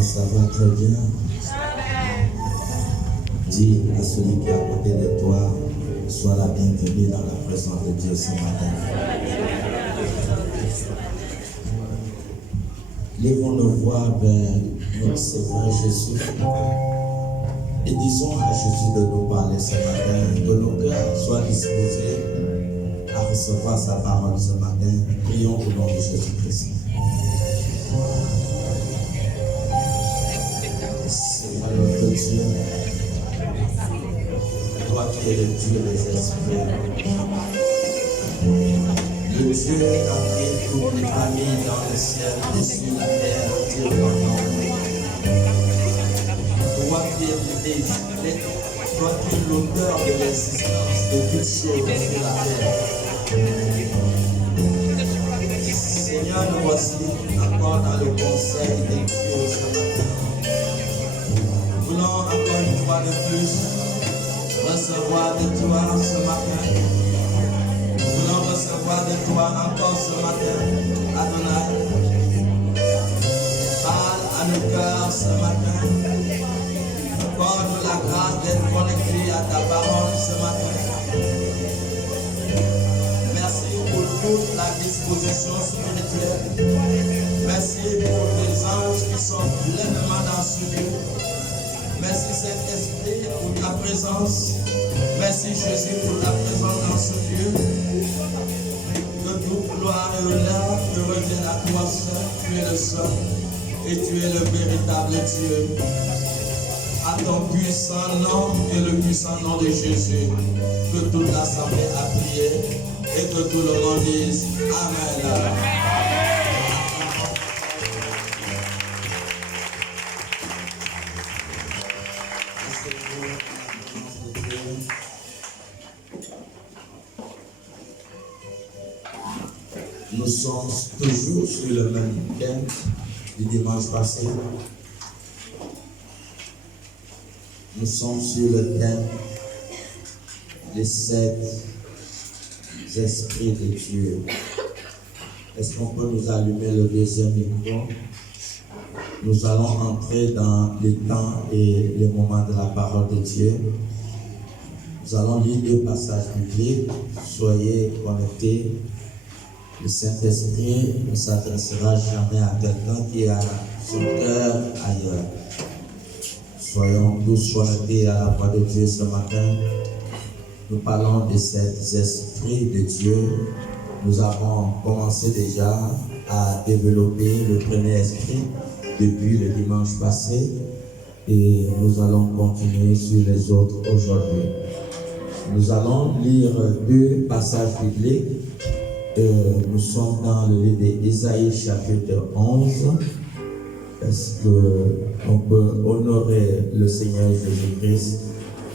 Comment ça va? Très bien. Dis à celui qui est à côté de toi, sois la bienvenue dans la présence de Dieu ce matin. Lèvons nos voix vers notre Seigneur Jésus et disons à Jésus de nous parler ce matin, que nos cœurs soient disposés à recevoir sa parole ce matin. Prions au nom de Jésus-Christ. Seigneur notre Dieu, toi qui es le Dieu des esprits, le Dieu qui a créé toutes les familles dans le ciel et sur la terre, Dieu ton nom. Toi qui es toi qui es l'auteur de l'existence de toutes choses sur la terre. Seigneur, nous voici encore dans le conseil de Dieu ce matin. Nous voulons encore une fois de plus recevoir de toi ce matin. Nous voulons recevoir de toi encore ce matin, Adonai. Parle à nos cœurs ce matin. Accorde la grâce d'être connecté à ta parole ce matin. Merci pour toute la disposition spirituelle. Merci pour tes anges qui sont pleinement dans ce lieu. Merci Saint-Esprit pour ta présence. Merci Jésus pour ta présence dans ce lieu. Que toute gloire et honneur te reviennent à toi seul. Tu es le seul et tu es le véritable Dieu. À ton puissant nom et le puissant nom de Jésus, que toute l'assemblée a prié et que tout le monde dise Amen. Nous sommes toujours sur le même thème du dimanche passé. Nous sommes sur le thème des 7 esprits de Dieu. Est-ce qu'on peut nous allumer le deuxième micro? Nous allons entrer dans les temps et les moments de la parole de Dieu. Nous allons lire 2 passages bibliques. Soyez connectés. Le Saint-Esprit ne s'adressera jamais à quelqu'un qui a son cœur ailleurs. Soyons tous connectés à la voix de Dieu ce matin. Nous parlons de cet esprit de Dieu. Nous avons commencé déjà à développer le premier esprit depuis le dimanche passé et nous allons continuer sur les autres aujourd'hui. Nous allons lire 2 passages bibliques. Nous sommes dans le livre d'Ésaïe chapitre 11. Est-ce qu'on peut honorer le Seigneur Jésus-Christ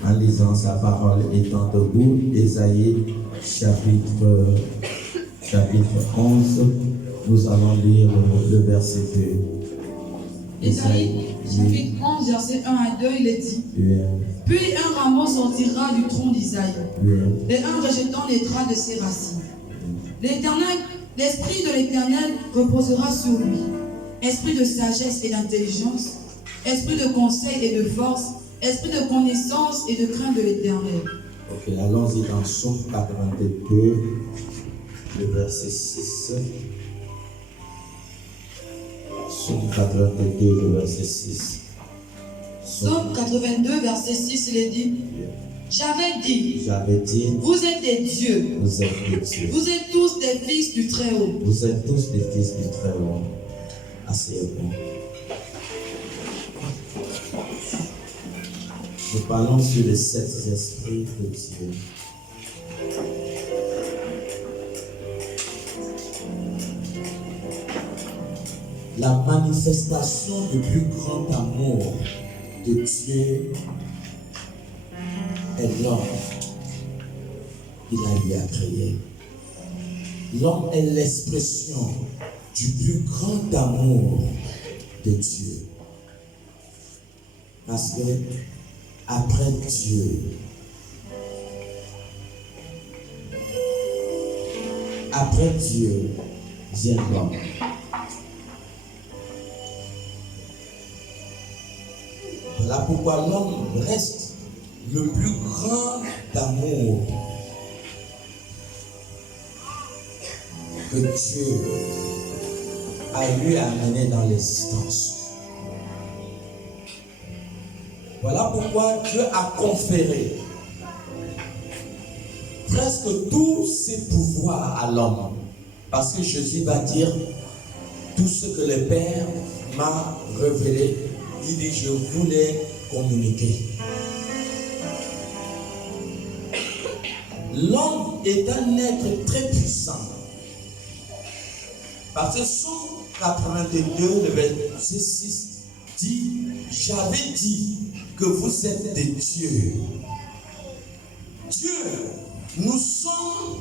en lisant sa parole étant debout? Ésaïe chapitre 11, nous allons lire le verset 2. Ésaïe chapitre 11, verset 1 à 2, il est dit Puis un rameau sortira du tronc d'Isaïe, et un rejetant naîtra de ses racines. L'esprit de l'Éternel reposera sur lui. Esprit de sagesse et d'intelligence, esprit de conseil et de force, esprit de connaissance et de crainte de l'Éternel. Ok, allons-y dans Psaume 82, le verset 6. Psaume 82, le verset 6. Psaume 82, verset 6, il est dit J'avais dit, vous êtes des dieux. Vous êtes des dieux. Vous êtes tous des fils du Très-Haut. Vous êtes tous des fils du Très-Haut. Asseyez-vous. Nous parlons sur les 7 esprits de Dieu. La manifestation du plus grand amour de Dieu est l'homme. Il a lui a créé. L'homme est l'expression du plus grand amour de Dieu. Parce que après Dieu, vient l'homme. Voilà pourquoi l'homme reste le plus grand amour que Dieu a lui amené dans l'existence. Voilà pourquoi Dieu a conféré presque tous ses pouvoirs à l'homme. Parce que Jésus va dire tout ce que le Père m'a révélé. Il dit, je voulais communiquer. L'homme est un être très puissant. Parce que Somme 82, le verset 6 dit, j'avais dit que vous êtes des dieux. Dieu, nous sommes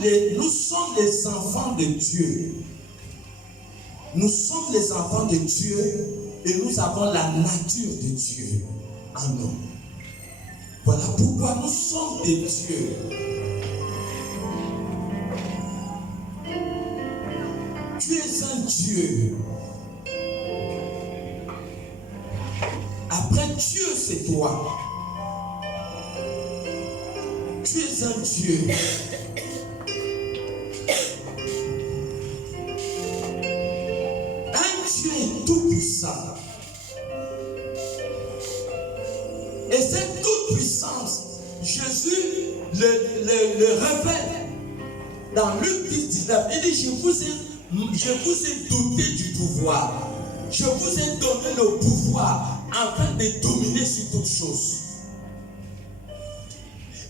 les enfants de Dieu. Nous sommes les enfants de Dieu et nous avons la nature de Dieu en nous. Voilà pourquoi nous sommes des dieux. Tu es un Dieu. Après Dieu, c'est toi. Tu es un Dieu. Un Dieu tout puissant. Et cette toute puissance, Jésus le révèle dans Luc 10, 19. Il dit, je vous ai doté du pouvoir. Je vous ai donné le pouvoir afin de dominer sur toutes choses.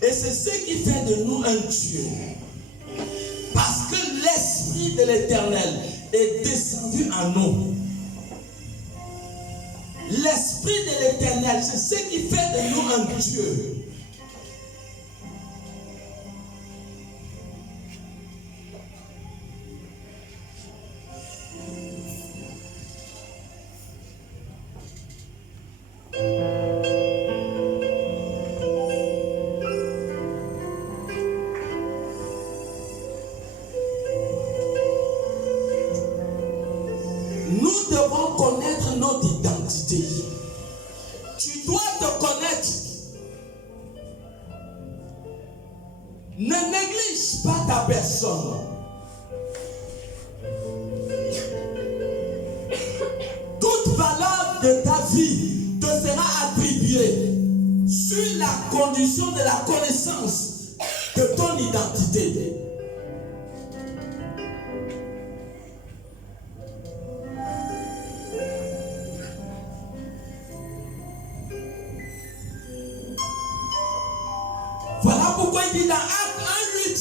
Et c'est ce qui fait de nous un Dieu. Parce que l'Esprit de l'Éternel est descendu en nous. L'Esprit de l'Éternel, c'est ce qui fait de nous un Dieu. Nous devons connaître notre identité. Tu dois te connaître. Ne néglige pas ta personne. Toute valeur de ta vie te sera attribuée sur la condition de la connaissance de ton identité. Voilà pourquoi il dit dans Acte 1:8.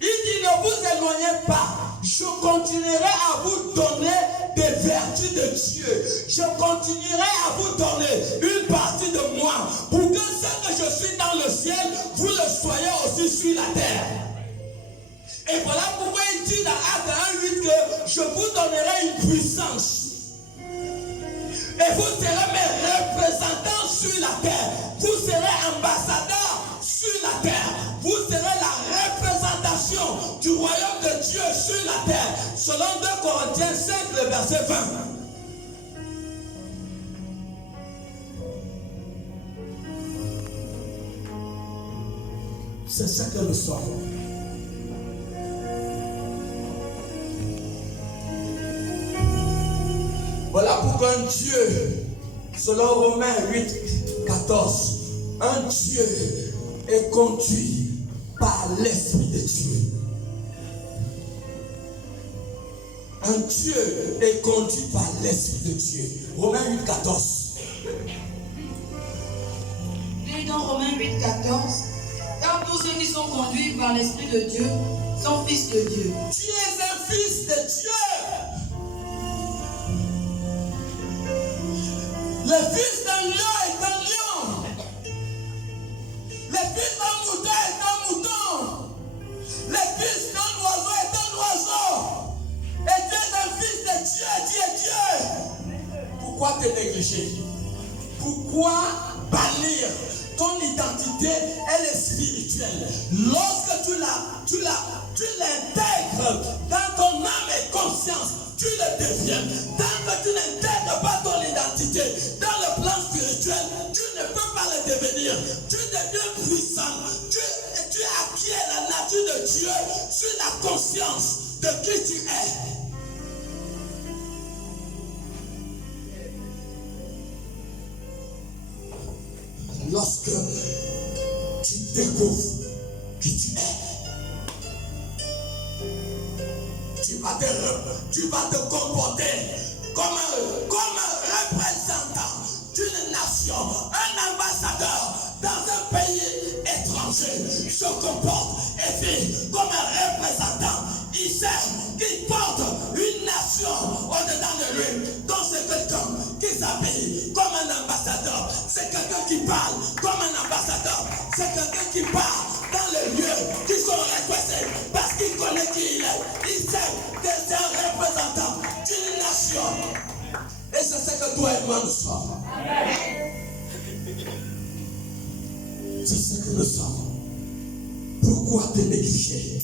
Il dit, ne vous éloignez pas. Je continuerai à vous donner des vertus de Dieu. Je continuerai à vous donner une partie de moi pour que ce que je suis dans le ciel, vous le soyez aussi sur la terre. Et voilà pourquoi il dit dans Acte 1:8 que je vous donnerai une puissance. Et vous serez mes représentants sur la terre. Vous serez ambassadeurs sur la terre. Vous serez la représentation du royaume de Dieu sur la terre. Selon 2 Corinthiens 5, le verset 20. C'est ça que nous sommes. Voilà pourquoi un Dieu, selon Romains 8, 14, un Dieu est conduit par l'Esprit de Dieu. Un Dieu est conduit par l'Esprit de Dieu. Romains 8, 14. Et dans Romains 8, 14, car tous ceux qui sont conduits par l'Esprit de Dieu sont fils de Dieu. Tu es un fils de Dieu. Le fils d'un lion est un lion. Le fils d'un mouton est un mouton. Le fils d'un oiseau est un oiseau. Et tu es un fils de Dieu, Dieu, Dieu. Pourquoi te négliger? Pourquoi bannir? Ton identité, elle est spirituelle. Lorsque tu l'intègres dans ton âme et devenir. Tu deviens puissant. Tu acquiers la nature de Dieu sur la conscience de qui tu es. Lorsque tu découvres qui tu es, tu vas te comporter comme un représentant d'une nation, un ambassadeur dans un pays étranger. Se comporte et vit comme un représentant. Il sert, il porte une nation au-dedans de lui. Donc c'est quelqu'un qui s'habille comme un ambassadeur. C'est quelqu'un qui parle comme un ambassadeur. C'est quelqu'un qui parle dans les lieux qui sont requestés parce qu'il connaît qui il est. Il sait que c'est un représentant d'une nation. Et c'est ce que toi et moi nous sommes. C'est ce que nous sommes. Pourquoi te négliger?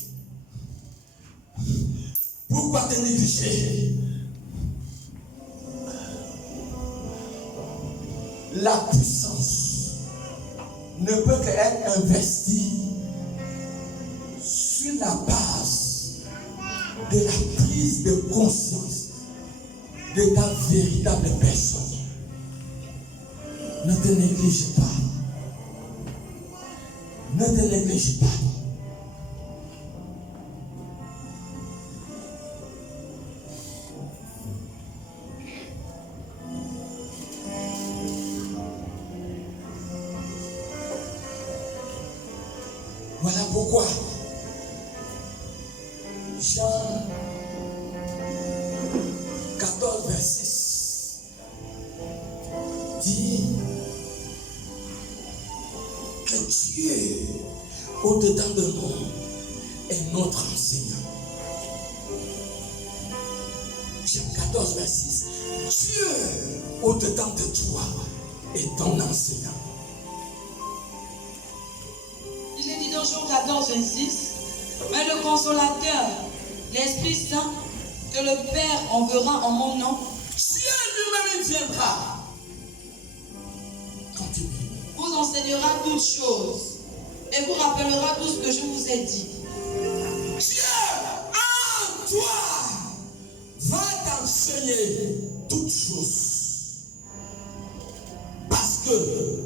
Pourquoi te négliger? La puissance ne peut qu'être investie sur la base de la prise de conscience de ta véritable personne. Ne te néglige pas. Ne te néglige pas. Voilà pourquoi Jean 14, verset 6 dit que Dieu, au-dedans de nous, est notre enseignant. Jean 14, verset 6. Dieu, au-dedans de toi, est ton enseignant. Il est dit dans Jean 14, 26, mais le consolateur, l'Esprit Saint, que le Père enverra en mon nom, Dieu lui-même il viendra. Continue. vous enseignera toutes choses et vous rappellera tout ce que je vous ai dit. Dieu en toi va t'enseigner toutes choses. Parce que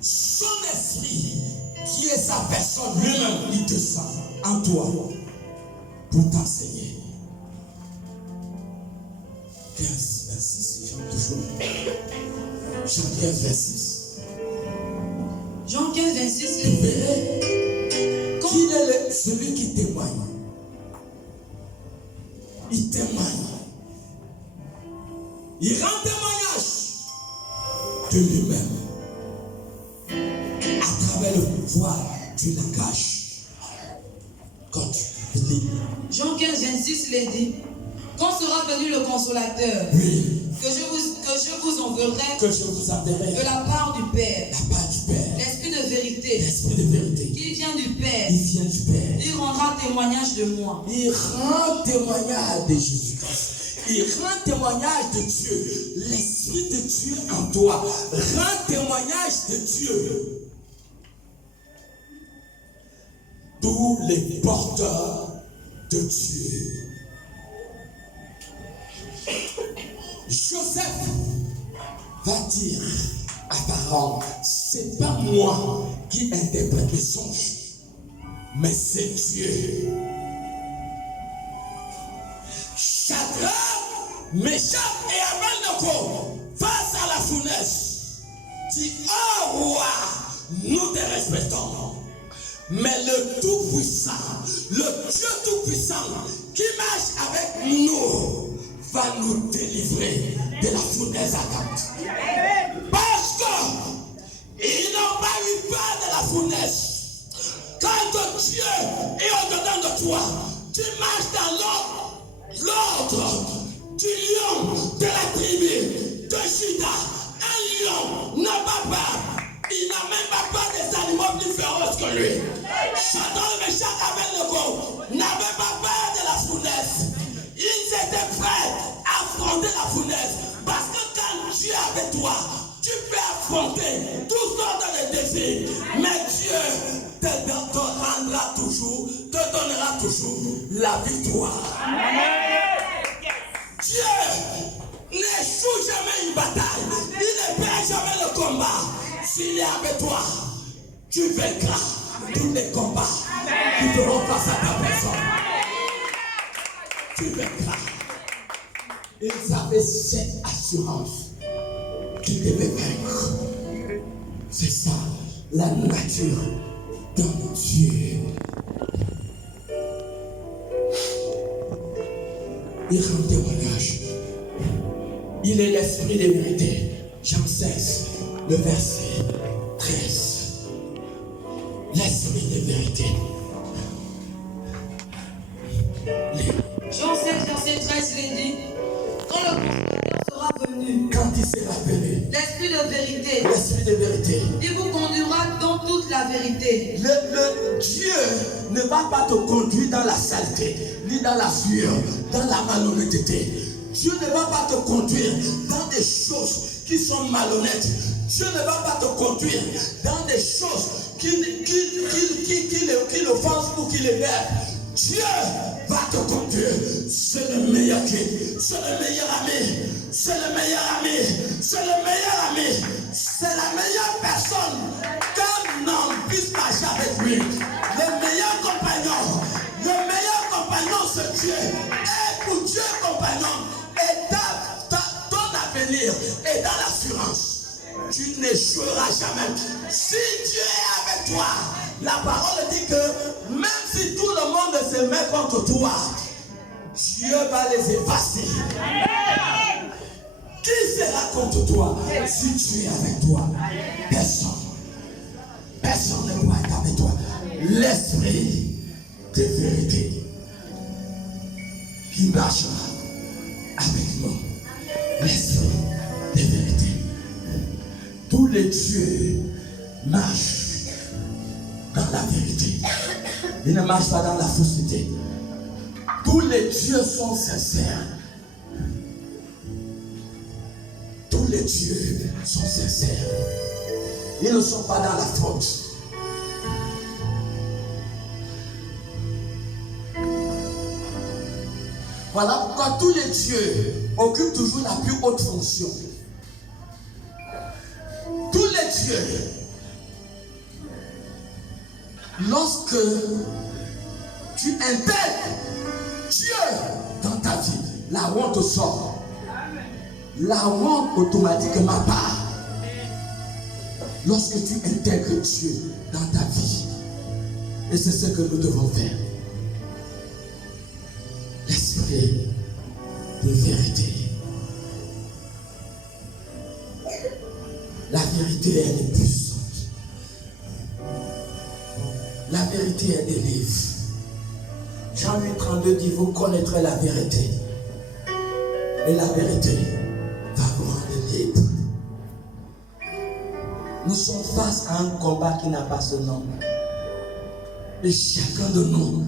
son esprit, qui est sa personne lui-même, il descend en toi pour t'enseigner. 15, 26, Jean 15, 26. Jean 15, 26, Vous verrez qu'il est celui qui témoigne. Il témoigne. Il rend témoignage de lui-même à travers le pouvoir du langage. Quand tu lis. Jean 15, 26, il est dit, quand sera venu le consolateur, Oui. que je vous enverrai Que je vous enverrai de la part du Père, la part du Père. l'Esprit de vérité, L'Esprit de vérité. qui vient du Père, Il vient du Père. il rendra témoignage de moi. Il rend témoignage de Jésus-Christ. Il rend témoignage de Dieu. L'Esprit de Dieu en toi rend témoignage de Dieu. Tous les porteurs de Dieu. Joseph va dire à Pharaon, c'est pas moi qui interprète les songes, mais c'est Dieu. Shadrach, Meshach et Abednego face à la fournaise dit, oh roi, nous te respectons. Mais le Tout-Puissant, le Dieu Tout-Puissant qui marche avec nous va nous délivrer de la fournaise ardente. Parce qu'ils n'ont pas eu peur de la fournaise. Quand Dieu est au-dedans de toi, tu marches dans l'ordre du lion de la tribu de Juda. Un lion n'a pas peur. Il n'a même pas peur des animaux plus féroces que lui. Shadrach, Meshach et Abednego n'avaient pas peur de la fournaise. Ils étaient prêts à affronter la fournaise. Parce que quand Dieu est avec toi, Tu peux affronter toutes sortes de défis, mais Dieu te donnera toujours la victoire. Dieu n'échoue jamais une bataille. Il ne perd jamais le combat. S'il est avec toi, tu vaincras tous les combats qui feront face à ta personne. Tu vaincras. Ils avaient cette assurance qu'ils devaient vaincre. C'est ça, la nature d'un Dieu. Il rend témoignage. Il est l'esprit de vérité. Jean 16, le verset 13. L'esprit de vérité. Jean 16, verset 13, il dit, quand le Consolateur sera venu, Quand il sera venu, l'esprit de vérité, il vous conduira dans toute la vérité. le Dieu ne va pas te conduire dans la saleté, ni dans la sueur, dans la malhonnêteté. Dieu ne va pas te conduire dans des choses qui sont malhonnêtes. Dieu ne va pas te conduire dans des choses qui l'offensent ou qui l'énervent. Dieu va te conduire. C'est le meilleur guide, c'est le meilleur ami, c'est le meilleur ami, c'est le meilleur ami, c'est la meilleure personne qu'un homme puisse marcher avec lui. Le meilleur compagnon, c'est Dieu. Et pour Dieu, compagnon, et ton avenir est dans l'assurance. Tu n'échoueras jamais. Si Dieu est avec toi, la parole dit que même si tout le monde se met contre toi, Dieu va les effacer. Qui sera contre toi si tu es avec toi? Personne. Personne ne pourra être avec toi. L'esprit de vérité qui marchera avec nous. L'esprit de vérité. Tous les dieux marchent dans la vérité. Ils ne marchent pas dans la fausseté. Tous les dieux sont sincères. Tous les dieux sont sincères. Ils ne sont pas dans la faute. Voilà pourquoi tous les dieux occupent toujours la plus haute fonction. Tous les dieux, lorsque tu intègres Dieu dans ta vie, la honte sort. La honte automatiquement part. Lorsque tu intègres Dieu dans ta vie, et c'est ce que nous devons faire. L'esprit de vérité. La vérité, elle est puissante. La vérité est des livres. Jean 8,32 dit, vous connaîtrez la vérité. Et la vérité va vous rendre libre. Nous sommes face à un combat qui n'a pas ce nom. Et chacun de nous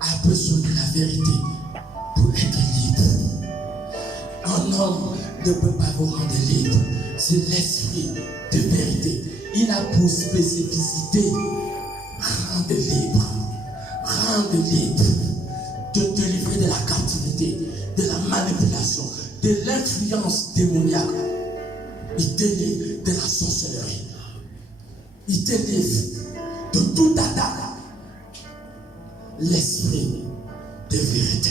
a besoin de la vérité pour être libre. Un homme ne peut pas vous rendre libre. C'est l'esprit de vérité. Il a pour spécificité rendre libre. Rendre libre. De te livrer de la captivité, de la manipulation, de l'influence démoniaque. Il te livre de la sorcellerie. Il te livre de toute attaque. L'esprit de vérité.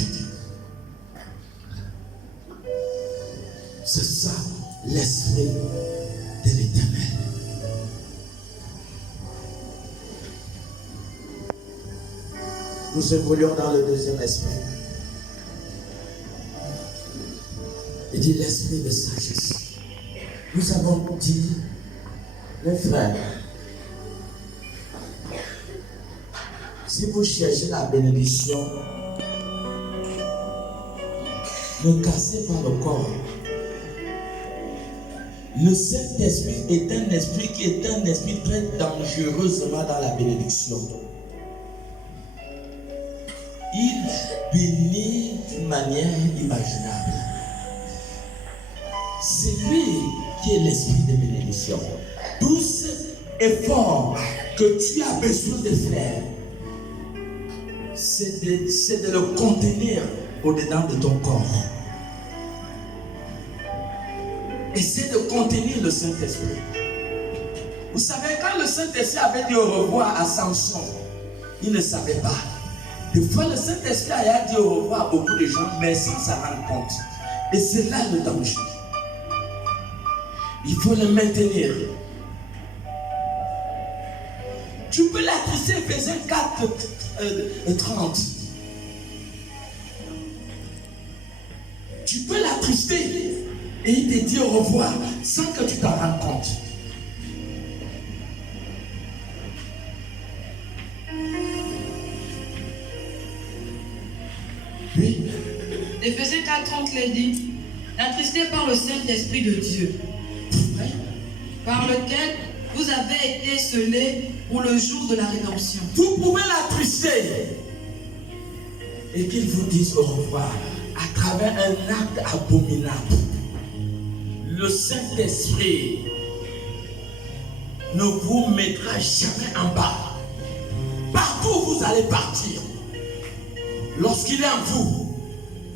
C'est ça, l'esprit de l'Éternel. Nous évoluons dans le deuxième esprit. Il dit l'esprit de sagesse. Nous avons dit, mes frères, si vous cherchez la bénédiction, ne cassez pas le corps. Le Saint-Esprit est un esprit qui est un esprit très dangereusement dans la bénédiction. Il bénit d'une manière imaginable. C'est lui qui est l'esprit de bénédiction. Tout cet effort que tu as besoin de faire, c'est de le contenir au-dedans de ton corps. Essaie de contenir le Saint-Esprit. Vous savez, quand le Saint-Esprit avait dit au revoir à Samson, il ne savait pas. Des fois, le Saint-Esprit a dit au revoir à beaucoup de gens, mais sans s'en rendre compte. Et c'est là le danger. Il faut le maintenir. Tu peux l'attrister, Ephésiens 4, 30. Tu peux l'attrister et il te dit au revoir sans que tu t'en rendes compte. Oui. Ephésiens 4:30 le dit, attristé par le Saint-Esprit de Dieu, par lequel vous avez été scellés pour le jour de la rédemption. Vous pouvez l'attrister et qu'il vous dise au revoir à travers un acte abominable. Le Saint-Esprit ne vous mettra jamais en bas. Partout où vous allez partir, lorsqu'il est en vous,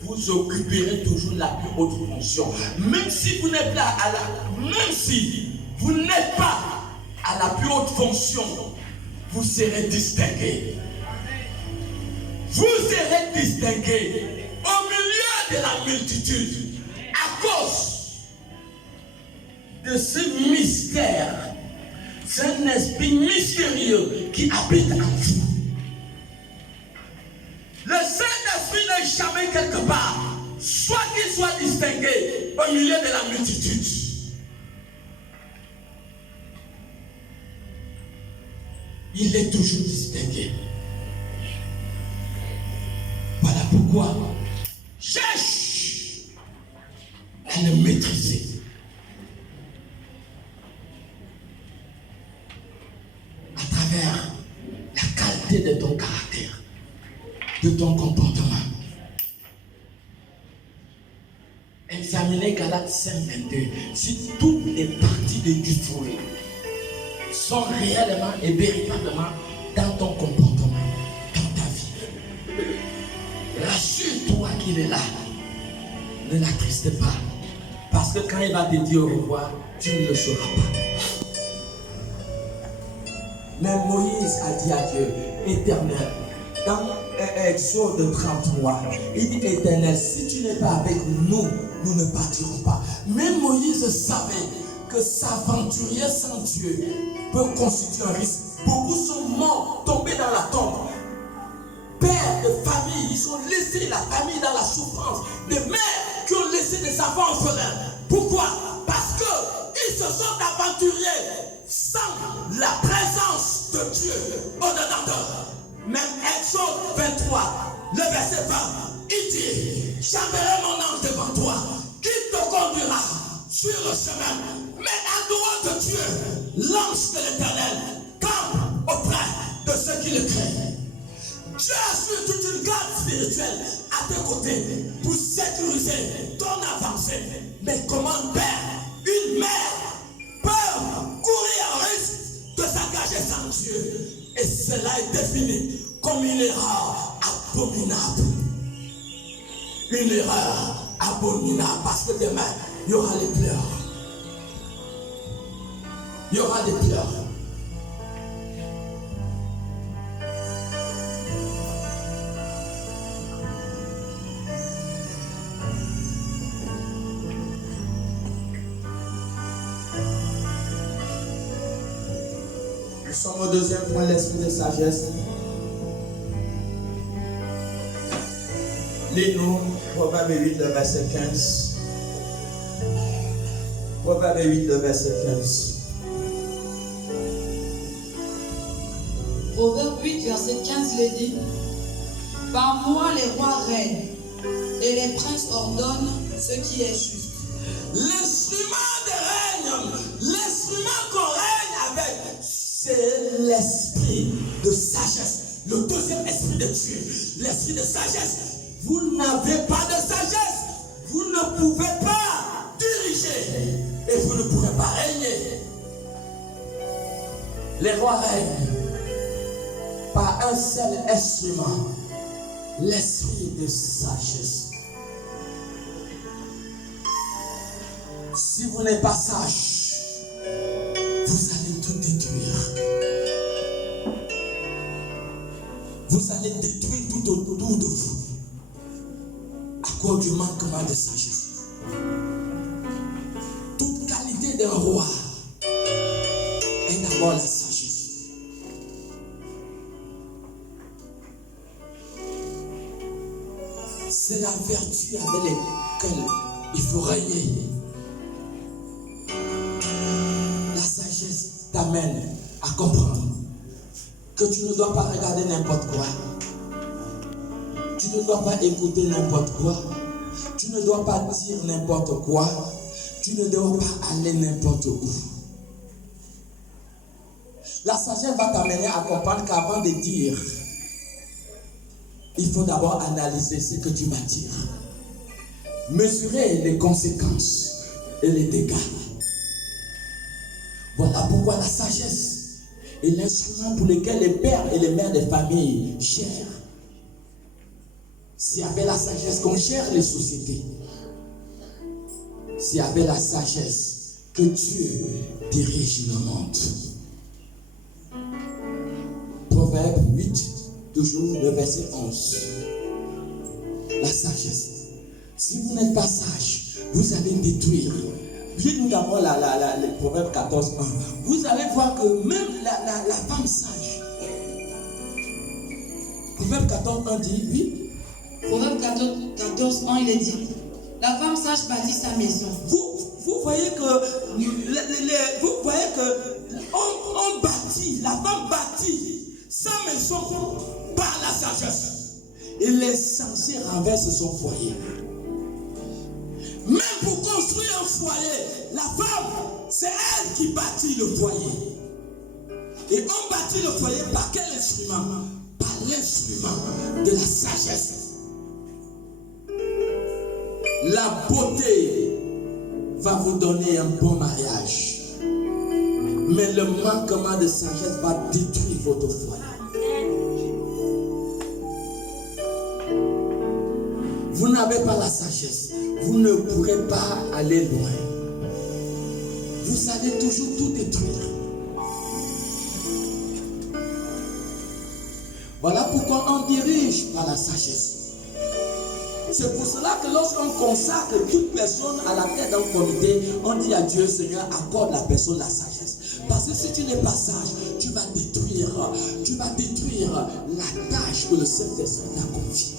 vous occuperez toujours la plus haute fonction. Même si vous n'êtes pas à la plus haute fonction, vous serez distingué. Vous serez distingué au milieu de la multitude à cause de ce mystère. C'est un esprit mystérieux qui habite en vous. Le Saint-Esprit n'est jamais quelque part, soit qu'il soit distingué au milieu de la multitude. Il est toujours distingué. Voilà pourquoi cherche à le maîtriser. À travers la qualité de ton caractère, de ton comportement. Examinez Galates 5:22. Si toutes les parties du fruit sont réellement et véritablement dans ton comportement, dans ta vie, rassure-toi qu'il est là. Ne l'attriste pas. Parce que quand il va te dire au revoir, tu ne le sauras pas. Mais Moïse a dit à Dieu, Éternel, dans Exode 33, il dit, Éternel, si tu n'es pas avec nous, nous ne partirons pas. Mais Moïse savait que s'aventurer sans Dieu peut constituer un risque. Beaucoup sont morts, tombés dans la tombe. Pères de famille, ils ont laissé la famille dans la souffrance. Des mères qui ont laissé des enfants orphelins. Pourquoi? Parce qu'ils se sont aventurés sans la présence de Dieu au-dedans d'eux. Même Exode 23, le verset 20, il dit, j'enverrai mon ange devant toi, qui te conduira sur le chemin. Mais en dehors de Dieu, l'ange de l'Éternel campe auprès de ceux qui le craignent. Dieu assure toute une garde spirituelle à tes côtés pour sécuriser ton avancée. Mais comment une mère peut courir au risque de s'engager sans Dieu? Et cela est défini comme une erreur abominable. Une erreur abominable. Parce que demain, il y aura les pleurs. Il y aura des pleurs. Nous sommes au deuxième point, l'esprit de sagesse. Lis-nous Proverbe 8, le verset 15. Proverbe 8, le verset 15. Proverbe 8, verset 15, le dit, par moi les rois règnent, et les princes ordonnent ce qui est juste. L'instrument de règne, l'instrument qu'on règne avec, c'est l'esprit de sagesse. Le deuxième esprit de Dieu, l'esprit de sagesse. Vous n'avez pas de sagesse. Vous ne pouvez pas diriger et vous ne pourrez pas régner. Les rois règnent par un seul instrument, l'esprit de sagesse. Si vous n'êtes pas sage, vous allez tout détruire. Vous allez détruire tout autour de vous à cause du manquement de sagesse. Toute qualité d'un roi est d'abord la sagesse. C'est la vertu avec laquelle il faut régner. La sagesse t'amène à comprendre que tu ne dois pas regarder n'importe quoi. Tu ne dois pas écouter n'importe quoi. Tu ne dois pas dire n'importe quoi. Tu ne dois pas aller n'importe où. La sagesse va t'amener à comprendre qu'avant de dire, il faut d'abord analyser ce que tu vas dire. Mesurer les conséquences et les dégâts. Voilà pourquoi la sagesse est l'instrument pour lequel les pères et les mères des familles gèrent. C'est avec la sagesse qu'on gère les sociétés. C'est avec la sagesse que Dieu dirige le monde. Proverbe 8, toujours le verset 11. La sagesse. Si vous n'êtes pas sage, vous allez détruire. Lisez-nous d'abord le Proverbe 14, 1. Vous allez voir que même la femme sage. Proverbe 14, 1 dit, oui. Proverbe 14, 1, il est dit, la femme sage bâtit sa maison. Vous voyez que on bâtit, la femme bâtit sa maison par la sagesse. Et les censés renversent son foyer. Même pour construire un foyer, la femme, c'est elle qui bâtit le foyer. Et on bâtit le foyer par quel instrument? Par l'instrument de la sagesse. La beauté va vous donner un bon mariage. Mais le manquement de sagesse va détruire votre foyer. Vous n'avez pas la sagesse, vous ne pourrez pas aller loin. Vous allez toujours tout détruire. Voilà pourquoi on dirige par la sagesse. C'est pour cela que lorsqu'on consacre toute personne à la tête d'un comité, on dit à Dieu, Seigneur, accorde la personne la sagesse. Parce que si tu n'es pas sage, tu vas détruire la tâche que le Saint-Esprit t'a confiée.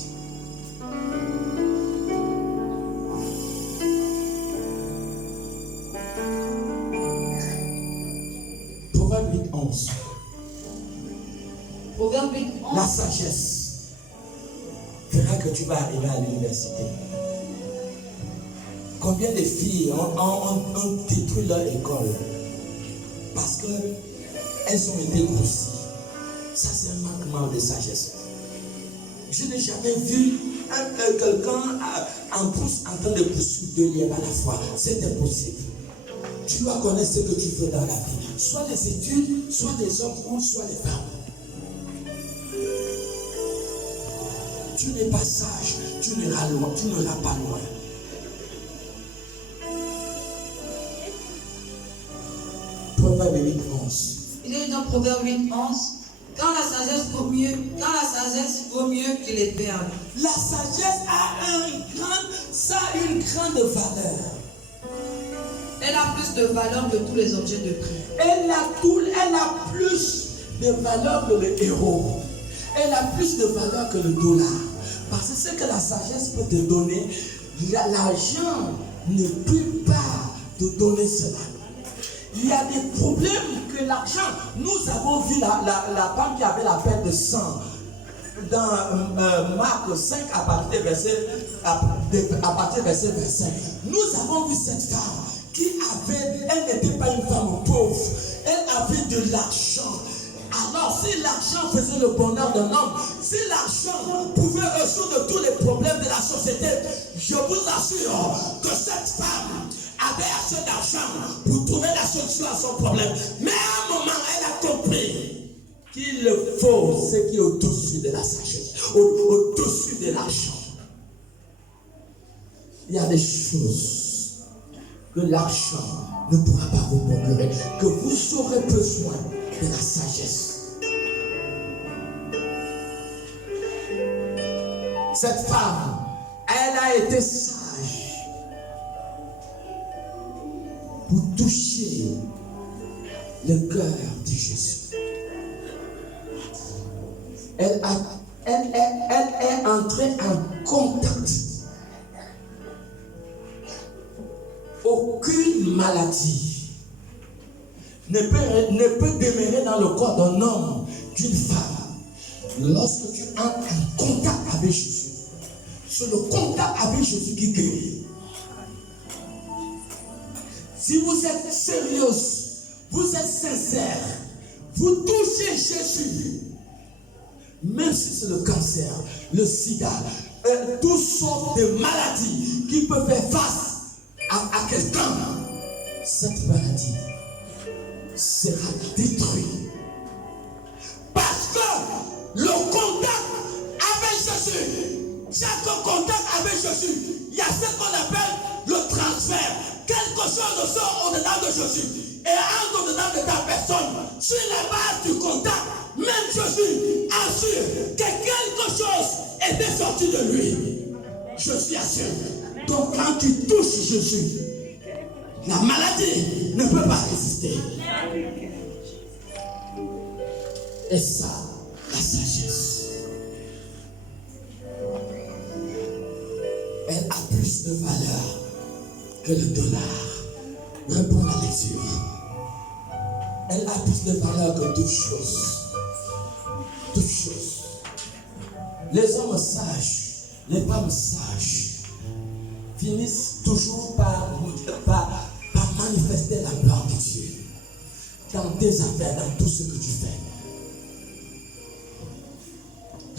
Proverbe 8, 11. Proverbe 8, 11. La sagesse fera que tu vas arriver à l'université. Combien de filles ont détruit leur école parce qu'elles ont été grossies? Ça, c'est un manquement de sagesse. Je n'ai jamais vu quelqu'un en train de poursuivre deux lièvres à la fois. C'est impossible. Tu dois connaître ce que tu veux dans la vie. Soit les études, soit les hommes ou soit les femmes. Tu n'es pas sage, tu n'iras pas loin. Proverbe 8, 11. Il est dans Proverbe 8, 11. Quand la sagesse vaut mieux que les perles. La sagesse a une grande valeur. Elle a plus de valeur que tous les objets de prix. Elle a plus de valeur que le héros. Elle a plus de valeur que le dollar. Parce que ce que la sagesse peut te donner, l'argent ne peut pas te donner cela. Il y a des problèmes que l'argent. Nous avons vu la femme qui avait la perte de sang dans Marc 5 à partir du verset 25. Nous avons vu cette femme elle n'était pas une femme pauvre. Elle avait de l'argent. Alors, si l'argent faisait le bonheur d'un homme, si l'argent pouvait résoudre tous les problèmes de la société, je vous assure que cette femme avait assez d'argent pour trouver la solution à son problème. Mais à un moment, elle a compris qu'il faut ce qui est au-dessus de la sagesse, au-dessus de l'argent. Il y a des choses que l'argent ne pourra pas vous procurer, que vous aurez besoin de la sagesse. Cette femme, elle a été sage pour toucher le cœur de Jésus. Elle est entrée en contact. Aucune maladie ne peut demeurer dans le corps d'un homme, d'une femme. Lorsque tu entres en contact avec Jésus, c'est le contact avec Jésus qui guérit. Si vous êtes sérieuse, vous êtes sincère, vous touchez Jésus, même si c'est le cancer, le sida, toutes sortes de maladies qui peuvent faire face à quelqu'un, cette maladie sera détruite. Parce que le contact avec Jésus, chaque contact avec Jésus, il y a ce qu'on appelle le transfert. Quelque chose sort au-dedans de Jésus et entre au-dedans de ta personne. Sur la base du contact, même Jésus assure que quelque chose était sorti de lui. Je suis assuré. Donc quand tu touches Jésus, la maladie ne peut pas résister. Et ça, la sagesse. Elle a plus de valeur que le dollar. Réponds à la lecture. Elle a plus de valeur que toute chose. Toute chose. Les hommes sages, les femmes sages, finissent toujours par manifester la gloire de Dieu dans tes affaires, dans tout ce que tu fais.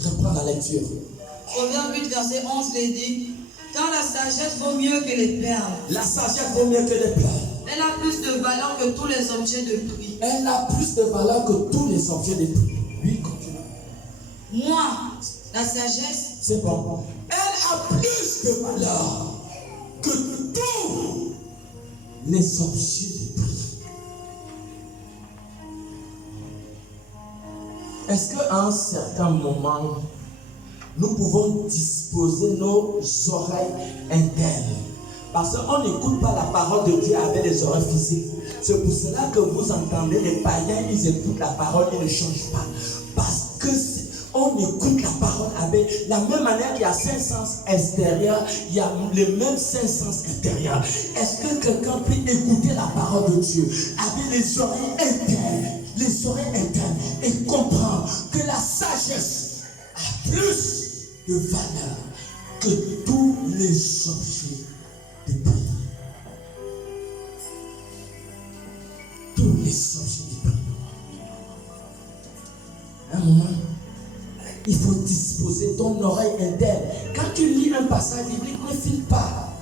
Reprends la lecture. Proverbe 8, verset 11, il dit, car la sagesse vaut mieux que les perles. La sagesse vaut mieux que les perles. Elle a plus de valeur que tous les objets de prix. Elle a plus de valeur que tous les objets de prix. Oui, continue. Moi, la sagesse, c'est bon. Elle a plus de valeur que tous les objets de prix. Est-ce qu'à un certain moment, nous pouvons disposer nos oreilles internes? Parce qu'on n'écoute pas la parole de Dieu avec les oreilles physiques. C'est pour cela que vous entendez les païens, ils écoutent la parole, ils ne changent pas. Parce que on écoute la parole avec la même manière qu'il y a 5 sens extérieurs, il y a les mêmes 5 sens intérieurs. Est-ce que quelqu'un peut écouter la parole de Dieu avec les oreilles internes, et comprendre que la sagesse a plus de valeur que tous les objets de prix? Tous les objets de prix. Un moment, il faut disposer ton oreille interne. Quand tu lis un passage biblique, ne file pas.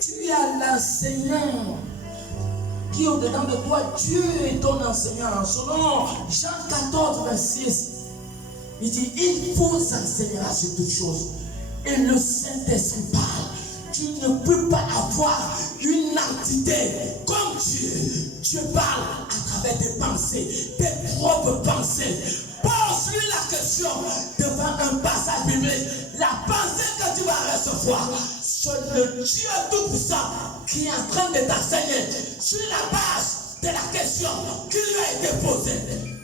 Tu as l'enseignant qui est au-dedans de toi. Dieu est ton enseignant. Selon Jean 14, verset 6, il dit, il vous enseignera sur toutes choses. Et le Saint-Esprit parle. Tu ne peux pas avoir une entité comme Dieu. Dieu parle à travers tes pensées, tes propres pensées. Pose-lui la question devant un passage biblique. La pensée que tu vas recevoir, c'est le Dieu Tout-Puissant qui est en train de t'enseigner sur la base de la question qui lui a été posée.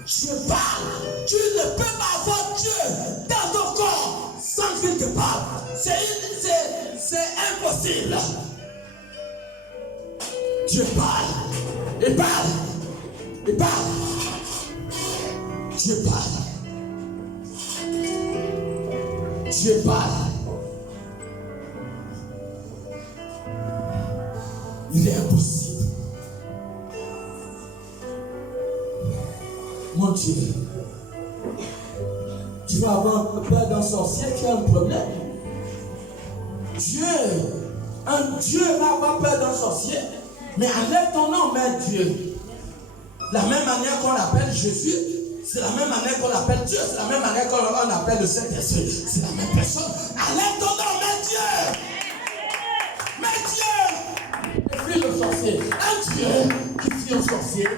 Dieu parle. Tu ne peux pas avoir Dieu dans ton corps sans qu'il te parle. C'est impossible. Dieu parle. Il parle. Il parle. Dieu parle. Dieu parle. Il est impossible. Mon Dieu, tu vas avoir peur d'un sorcier, tu as un problème. Dieu Un Dieu va avoir peur d'un sorcier, mais enlève ton nom, mais Dieu. La même manière qu'on appelle Jésus, c'est la même manière qu'on appelle Dieu, c'est la même manière qu'on appelle le Saint-Esprit. C'est la même personne. Enlève ton nom, mais Dieu. Mais Dieu. Et puis le sorcier. Un Dieu qui fuit un sorcier,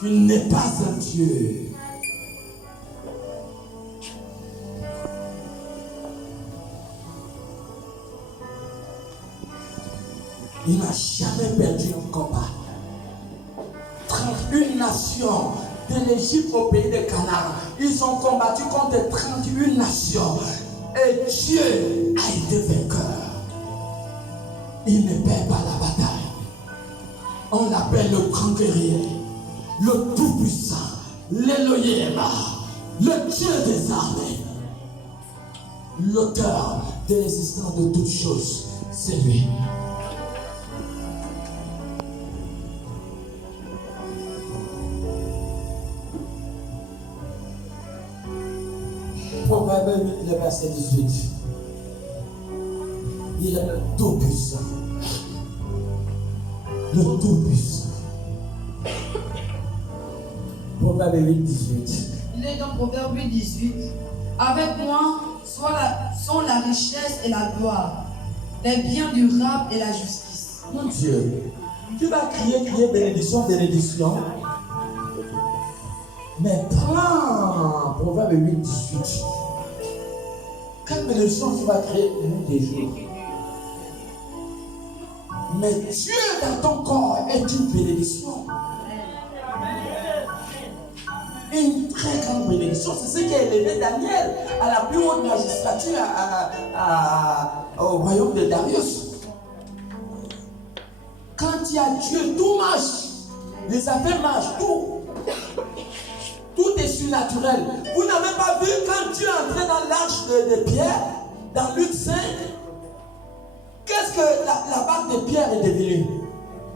qui n'est pas un Dieu. Il n'a jamais perdu un combat. 31 nations de l'Égypte au pays de Canaan, ils ont combattu contre 31 nations. Et Dieu a été vainqueur. Il ne perd pas la bataille. On l'appelle le grand guerrier, le tout-puissant, l'Élohim, le Dieu des armées, l'auteur de l'existence de toutes choses. C'est lui. Proverbe 8, le verset 18. Il est le tout-puissant. Le tout-puissant. Proverbe 8, 18. Il est dans Proverbe 8, 18. Avec moi sont la richesse et la gloire, les biens durables et la justice. Mon Dieu, tu vas crier bénédiction, bénédiction. Mais prends Proverbe 8, 18. Quelle bénédiction tu vas créer une des jours. Mais Dieu dans ton corps est une bénédiction. Une très grande bénédiction. C'est ce qui a élevé Daniel à la plus haute magistrature au royaume de Darius. Quand il y a Dieu, tout marche. Les affaires marchent, tout. Tout est surnaturel. Vous n'avez pas vu quand Dieu est entré dans l'arche de Pierre, dans Luc 5, qu'est-ce que la barque de Pierre est devenue?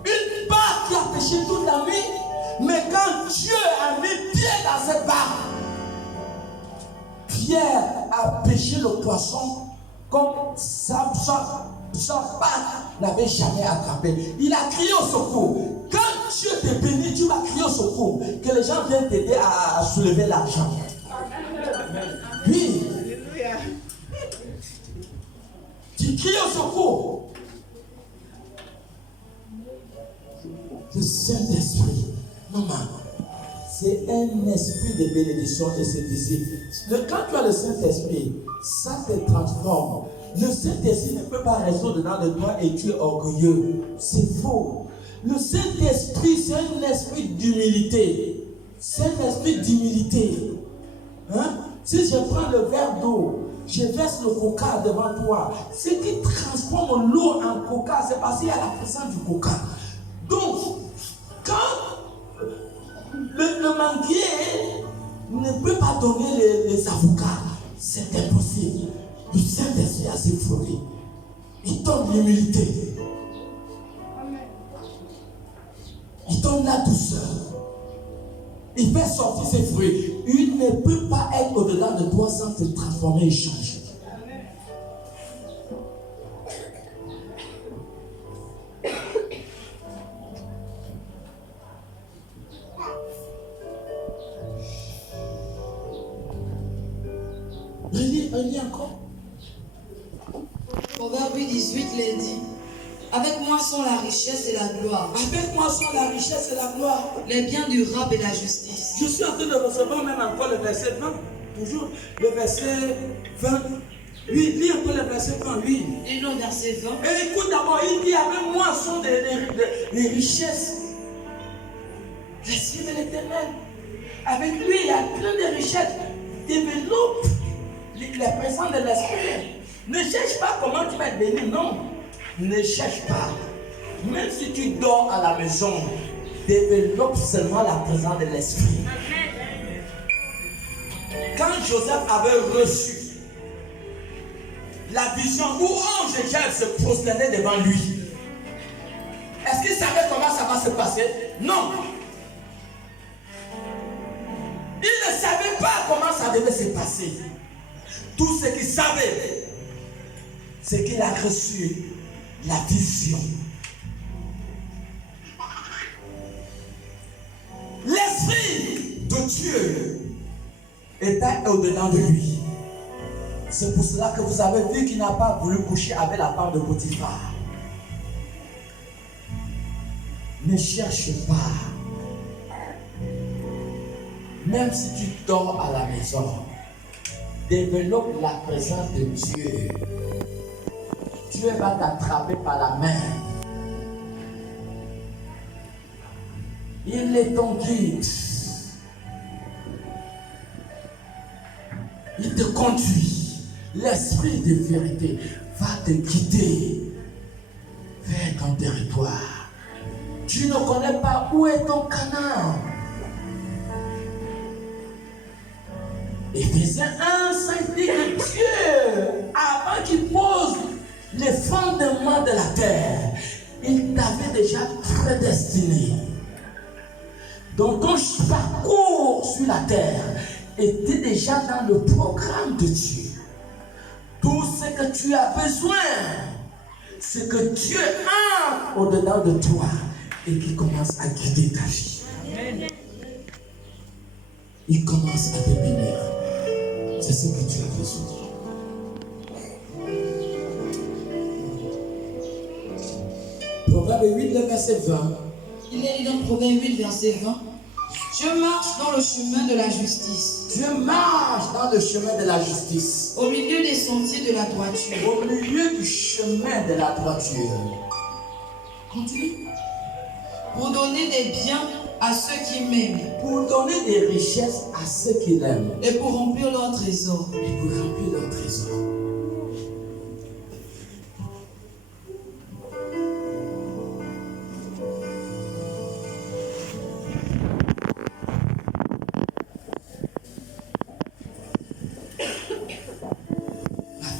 Une barque qui a pêché toute la nuit. Mais quand Dieu a mis pied dans cette barque, Pierre a pêché le poisson comme sa barque n'avait jamais attrapé. Il a crié au secours. Quand Dieu te bénit, tu vas crier au secours. Que les gens viennent t'aider à soulever l'argent. Oui. Tu cries au secours. Le Saint-Esprit, maman, c'est un esprit de bénédiction et c'est ici. Quand tu as le Saint-Esprit, ça te transforme. Le Saint-Esprit ne peut pas résoudre dans de toi et tu es orgueilleux. C'est faux. Le Saint-Esprit, c'est un esprit d'humilité. C'est un esprit d'humilité. Hein? Si je prends le verre d'eau, je verse le coca devant toi. Ce qui transforme l'eau en coca, c'est parce qu'il y a la présence du coca. Donc, quand le manguier ne peut pas donner les avocats, c'est impossible. Le Saint-Esprit a ses fruits. Il donne l'humilité. Il donne la douceur. Il fait sortir ses fruits. Il ne peut pas être au-delà de toi sans se transformer et changer. Relis encore. Proverbe 18 les dit. Avec moi sont la richesse et la gloire. Avec moi sont la richesse et la gloire. Les biens durables et la justice. Je suis en train de recevoir même encore le verset 20. Toujours le verset 20. Oui, lis encore le verset 20. Oui. Et le verset 20. Et écoute d'abord, il dit avec moi sont les richesses. Les cieux de l'éternel. Avec lui, il y a plein de richesses. Développe la présence de l'esprit. Ne cherche pas comment tu vas être béni, non. Ne cherche pas. Même si tu dors à la maison, développe seulement la présence de l'esprit. Quand Joseph avait reçu la vision où ange et diable se prosternaient devant lui, est-ce qu'il savait comment ça va se passer? Non. Il ne savait pas comment ça devait se passer. Tout ce qu'il savait, c'est qu'il a reçu la vision. L'Esprit de Dieu était au-dedans de lui. C'est pour cela que vous avez vu qu'il n'a pas voulu coucher avec la femme de Potiphar. Ne cherche pas. Même si tu dors à la maison, développe la présence de Dieu. Dieu va t'attraper par la main. Il est ton guide. Il te conduit. L'esprit de vérité va te guider vers ton territoire. Tu ne connais pas où est ton Canaan. Éphésiens 1:5 dit que Dieu, avant qu'il pose les fondements de la terre, il t'avait déjà prédestiné. Donc ton parcours sur la terre était déjà dans le programme de Dieu. Tout ce que tu as besoin, c'est que Dieu entre au-dedans de toi et qu'il commence à guider ta vie. Amen. Il commence à te bénir. C'est ce que tu as besoin. Proverbe 8, le verset 20. Il est dit dans Proverbe 8, verset 20. Je marche dans le chemin de la justice. Je marche dans le chemin de la justice. Au milieu des sentiers de la droiture. Au milieu du chemin de la droiture. Continue. Pour donner des biens à ceux qui m'aiment. Pour donner des richesses à ceux qui l'aiment. Et pour remplir leur trésor. Et pour remplir leur trésor.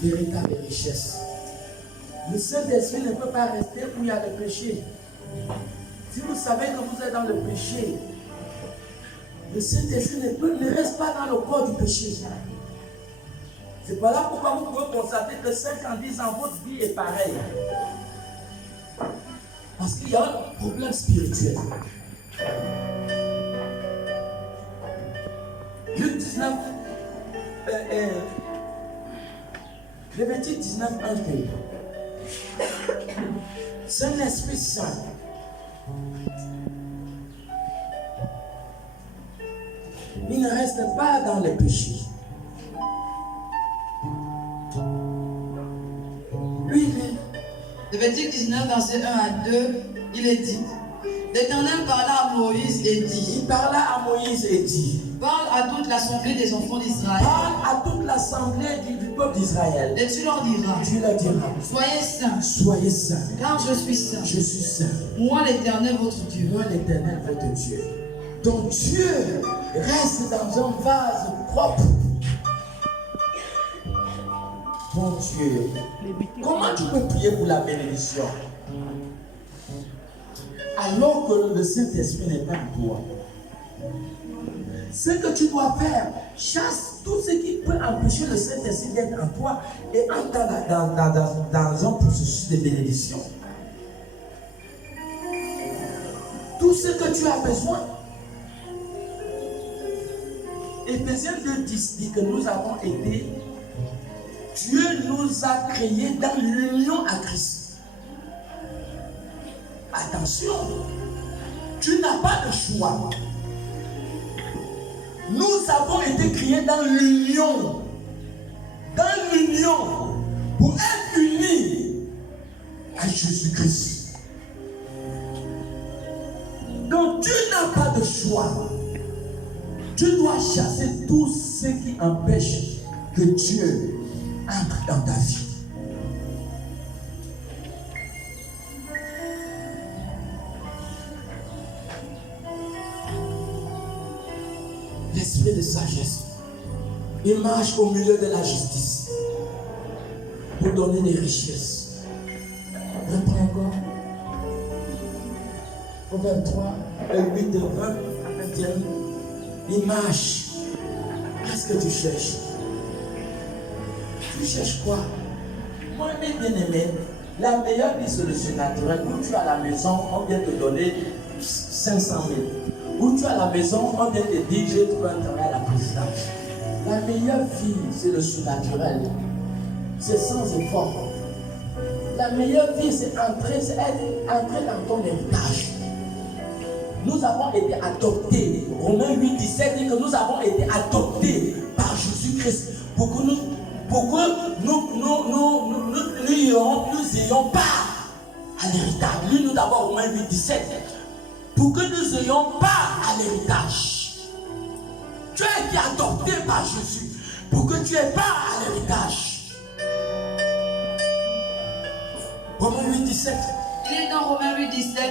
Véritable richesse. Le Saint-Esprit ne peut pas rester où il y a le péché. Si vous savez que vous êtes dans le péché, le Saint-Esprit ne reste pas dans le corps du péché. C'est pas là pourquoi vous pouvez constater que 5 ans, 10 ans, votre vie est pareille. Parce qu'il y a un problème spirituel. Luc 19, Lévitique 19, 1. C'est un esprit saint. Il ne reste pas dans le péché. Lui, Lévitique 19, verset 1 à 2, il est dit. L'Éternel parla à Moïse et dit. Il parla à Moïse et dit. Parle à toute l'assemblée des enfants d'Israël. Parle à toute l'assemblée du peuple d'Israël. Et tu leur diras. Tu leur diras. Soyez saints. Soyez saints. Car je suis saint. Je suis saint. Moi l'Éternel votre Dieu. Moi l'Éternel votre Dieu. Donc Dieu reste dans un vase propre. Mon Dieu. Comment tu peux prier pour la bénédiction alors que le Saint-Esprit n'est pas en toi? Ce que tu dois faire, chasse tout ce qui peut empêcher le Saint-Esprit d'être en toi et entre dans un processus de bénédiction. Tout ce que tu as besoin. Éphésiens 2:10 dit que nous avons été, Dieu nous a créés dans l'union à Christ. Attention, tu n'as pas de choix. Nous avons été créés dans l'union. Dans l'union. Pour être unis à Jésus-Christ. Donc tu n'as pas de choix. Tu dois chasser tout ce qui empêche que Dieu entre dans ta vie. L'esprit de sagesse. Il marche au milieu de la justice pour donner des richesses. Reprends encore. Au 23, 8, 20, 21. Il marche. Qu'est-ce que tu cherches? Tu cherches quoi? Moi, mes bien-aimés, La meilleure vie, c'est le surnaturel. Où tu es à la maison, on vient te donner 500 000. Où tu es à la maison, on vient te dire, j'ai trouvé un travail à la présidence. La meilleure vie, c'est le surnaturel. C'est sans effort. La meilleure vie, c'est entrer dans ton héritage. Nous avons été adoptés. Romains 8, 17 dit que nous avons été adoptés par Jésus-Christ pour que nous ayons part à l'héritage. Lis-nous d'abord Romains 8, 17. Pour que nous ayons part à l'héritage. Tu as été adopté par Jésus pour que tu aies part à l'héritage. Romains 8, 17. Il est dans Romains 8, 17.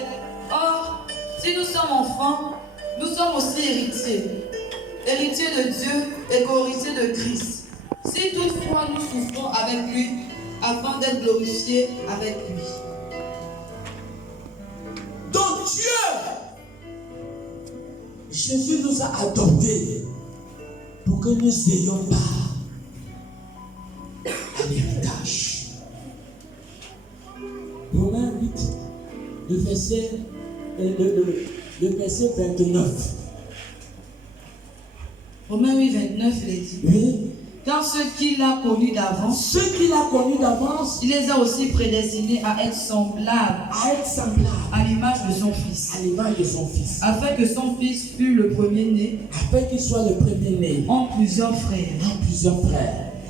Or, si nous sommes enfants, nous sommes aussi héritiers. Héritiers de Dieu et co-héritiers de Christ. Si toutefois nous souffrons avec lui, afin d'être glorifiés avec lui. Donc Dieu, Jésus nous a adoptés pour que nous ayons part à l'héritage. Romains 8, le verset 29. Romains 8, 29, il est dit. Oui. Car ceux qu'il a connus d'avance, il les a aussi prédestinés à être semblables à l'image de son Fils. Afin que son Fils fût le premier-né. Afin qu'il soit le premier-né. En plusieurs frères.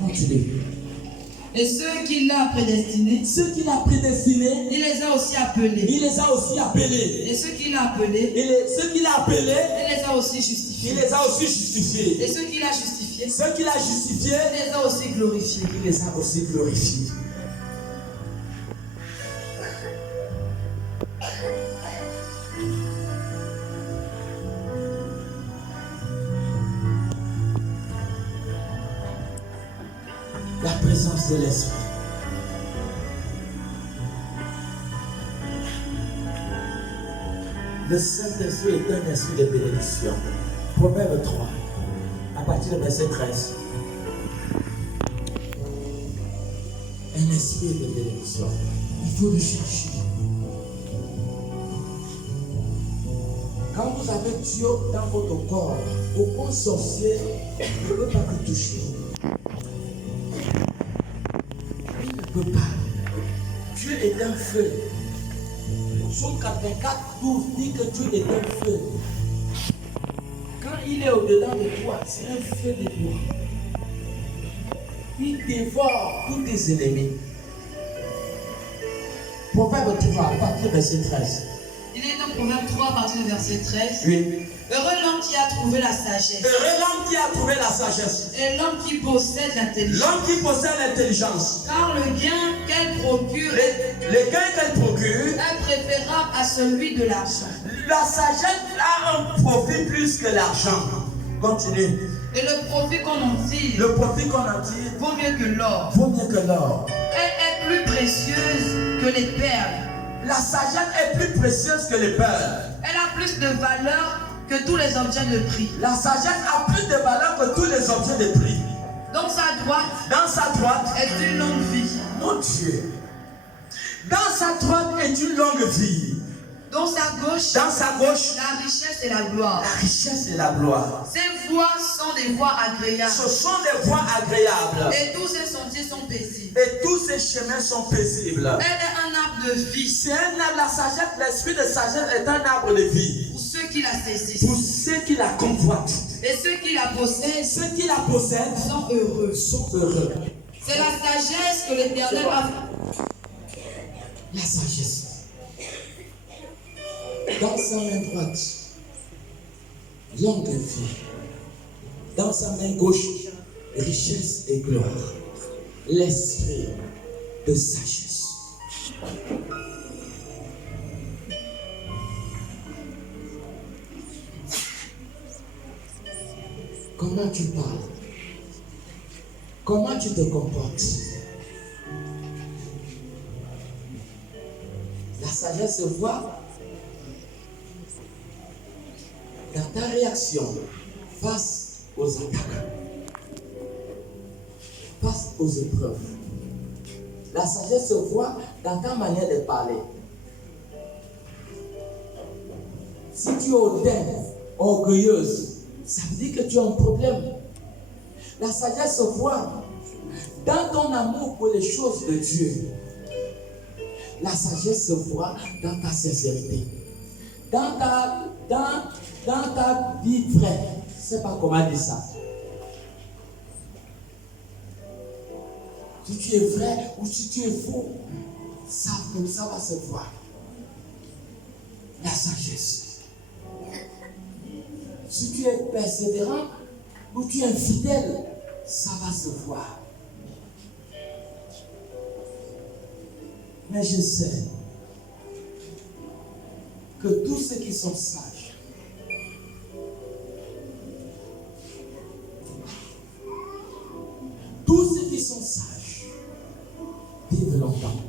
Continue. Et ceux qu'il a prédestinés, il les a aussi appelés. Et ceux qu'il a appelés, il les a aussi justifiés. Et ceux qu'il a justifiés, il les a aussi glorifiés. La présence de l'Esprit. Le Saint-Esprit est un esprit de bénédiction. Proverbe 3, à partir du verset 13. Un esprit de bénédiction. Il faut le chercher. Quand vous avez Dieu dans votre corps, aucun sorcier ne peut pas vous toucher. Il ne peut pas. Dieu est un feu. Psaume 84, 12 dit que Dieu est un feu. Quand il est au-dedans de toi, c'est un feu de toi. Il dévore tous tes ennemis. Proverbe 3, à partir du verset 13. Il est dans Proverbe 3, à partir du verset 13. Oui. Heureux l'homme qui a trouvé la sagesse. Et l'homme qui possède l'intelligence. Car le gain qu'elle procure Les gains qu'elle procure, est préférable à celui de l'argent. la sagesse a un profit plus que l'argent. Continue. Et le profit qu'on en tire Vaut mieux que l'or. Elle est plus précieuse que les perles. La sagesse est plus précieuse que les perles. Elle a plus de valeur que tous les objets de prix. La sagesse a plus de valeur que tous les objets de prix. Dans sa droite est une longue vie. Mon Dieu. Dans sa droite est une longue vie. Dans sa gauche, la richesse et la gloire. Ses voies sont des voies agréables. Ce sont des voies agréables. Et tous ses sentiers sont paisibles. Et tous ses chemins sont paisibles. Elle est un arbre de vie. C'est un arbre, la sagesse, l'esprit de sagesse est un arbre de vie. Pour ceux qui la saisissent. Pour ceux qui la convoitent. Et ceux qui la possèdent. Sont heureux. C'est la sagesse que l'Éternel a fait. La sagesse. Dans sa main droite, longue vie. Dans sa main gauche, richesse et gloire. L'esprit de sagesse. Comment tu parles? Comment tu te comportes? La sagesse se voit dans ta réaction face aux attaques, face aux épreuves. La sagesse se voit dans ta manière de parler. Si tu es hautaine, orgueilleuse, ça veut dire que tu as un problème. La sagesse se voit dans ton amour pour les choses de Dieu. La sagesse se voit dans ta sincérité. Dans ta vie vraie. Je ne sais pas comment dire ça. Si tu es vrai ou si tu es faux, ça va se voir. La sagesse. Si tu es persévérant ou tu es infidèle, ça va se voir. Mais je sais que tous ceux qui sont sages, vivent longtemps.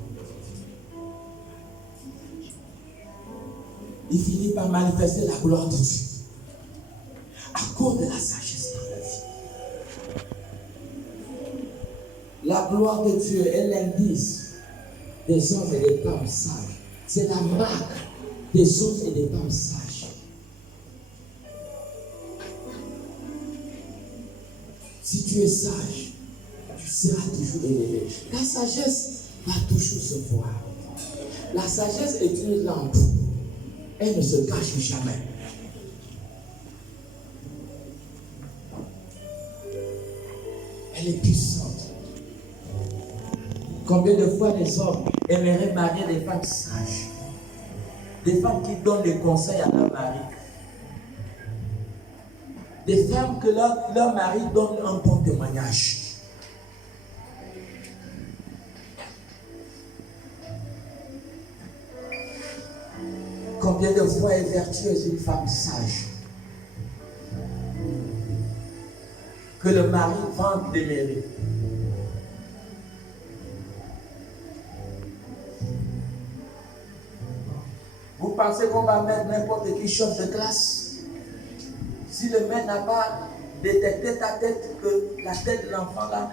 Il finit par manifester la gloire de Dieu à cause de la sagesse dans la vie. La gloire de Dieu est l'indice des hommes et des femmes sages. C'est la marque des hommes et des femmes sages. Si tu es sage, tu seras toujours élevé. La sagesse va toujours se voir. La sagesse est une lampe. Elle ne se cache jamais. Elle est puissante. Combien de fois les hommes aimeraient marier des femmes sages, des femmes qui donnent des conseils à leur mari, des femmes que leur mari donne un bon témoignage. Combien de fois est vertueuse une femme sage que le mari vante des mérites. Vous pensez qu'on va mettre n'importe qui chef de classe? Si le maître n'a pas détecté ta tête, que la tête de l'enfant là,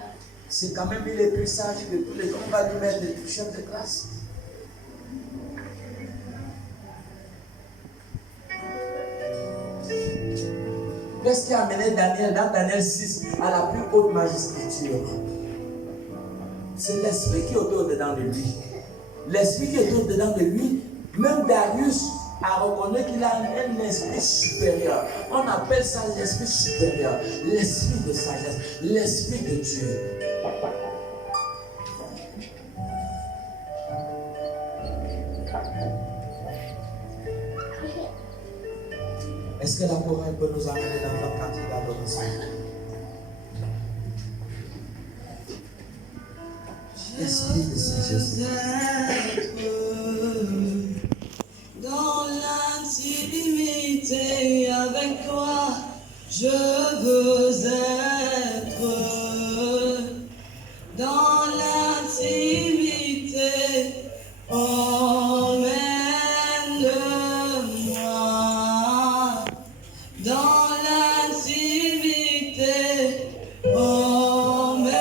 c'est quand même il est plus sage que tous les autres, on va lui mettre le chef de classe. Qu'est-ce qui a amené Daniel, dans Daniel 6, à la plus haute magistrature? C'est l'esprit qui est au-dedans de lui. L'esprit qui est au-dedans de lui, même Darius a reconnu qu'il a un esprit supérieur. On appelle ça l'esprit supérieur, l'esprit de sagesse, l'esprit de Dieu. Est-ce que la chorale peut nous amener dans notre cantique d'adoration? L'esprit de sagesse. Dans l'intimité avec toi, je veux être. Dans l'intimité, emmène-moi. Dans l'intimité, emmène-moi.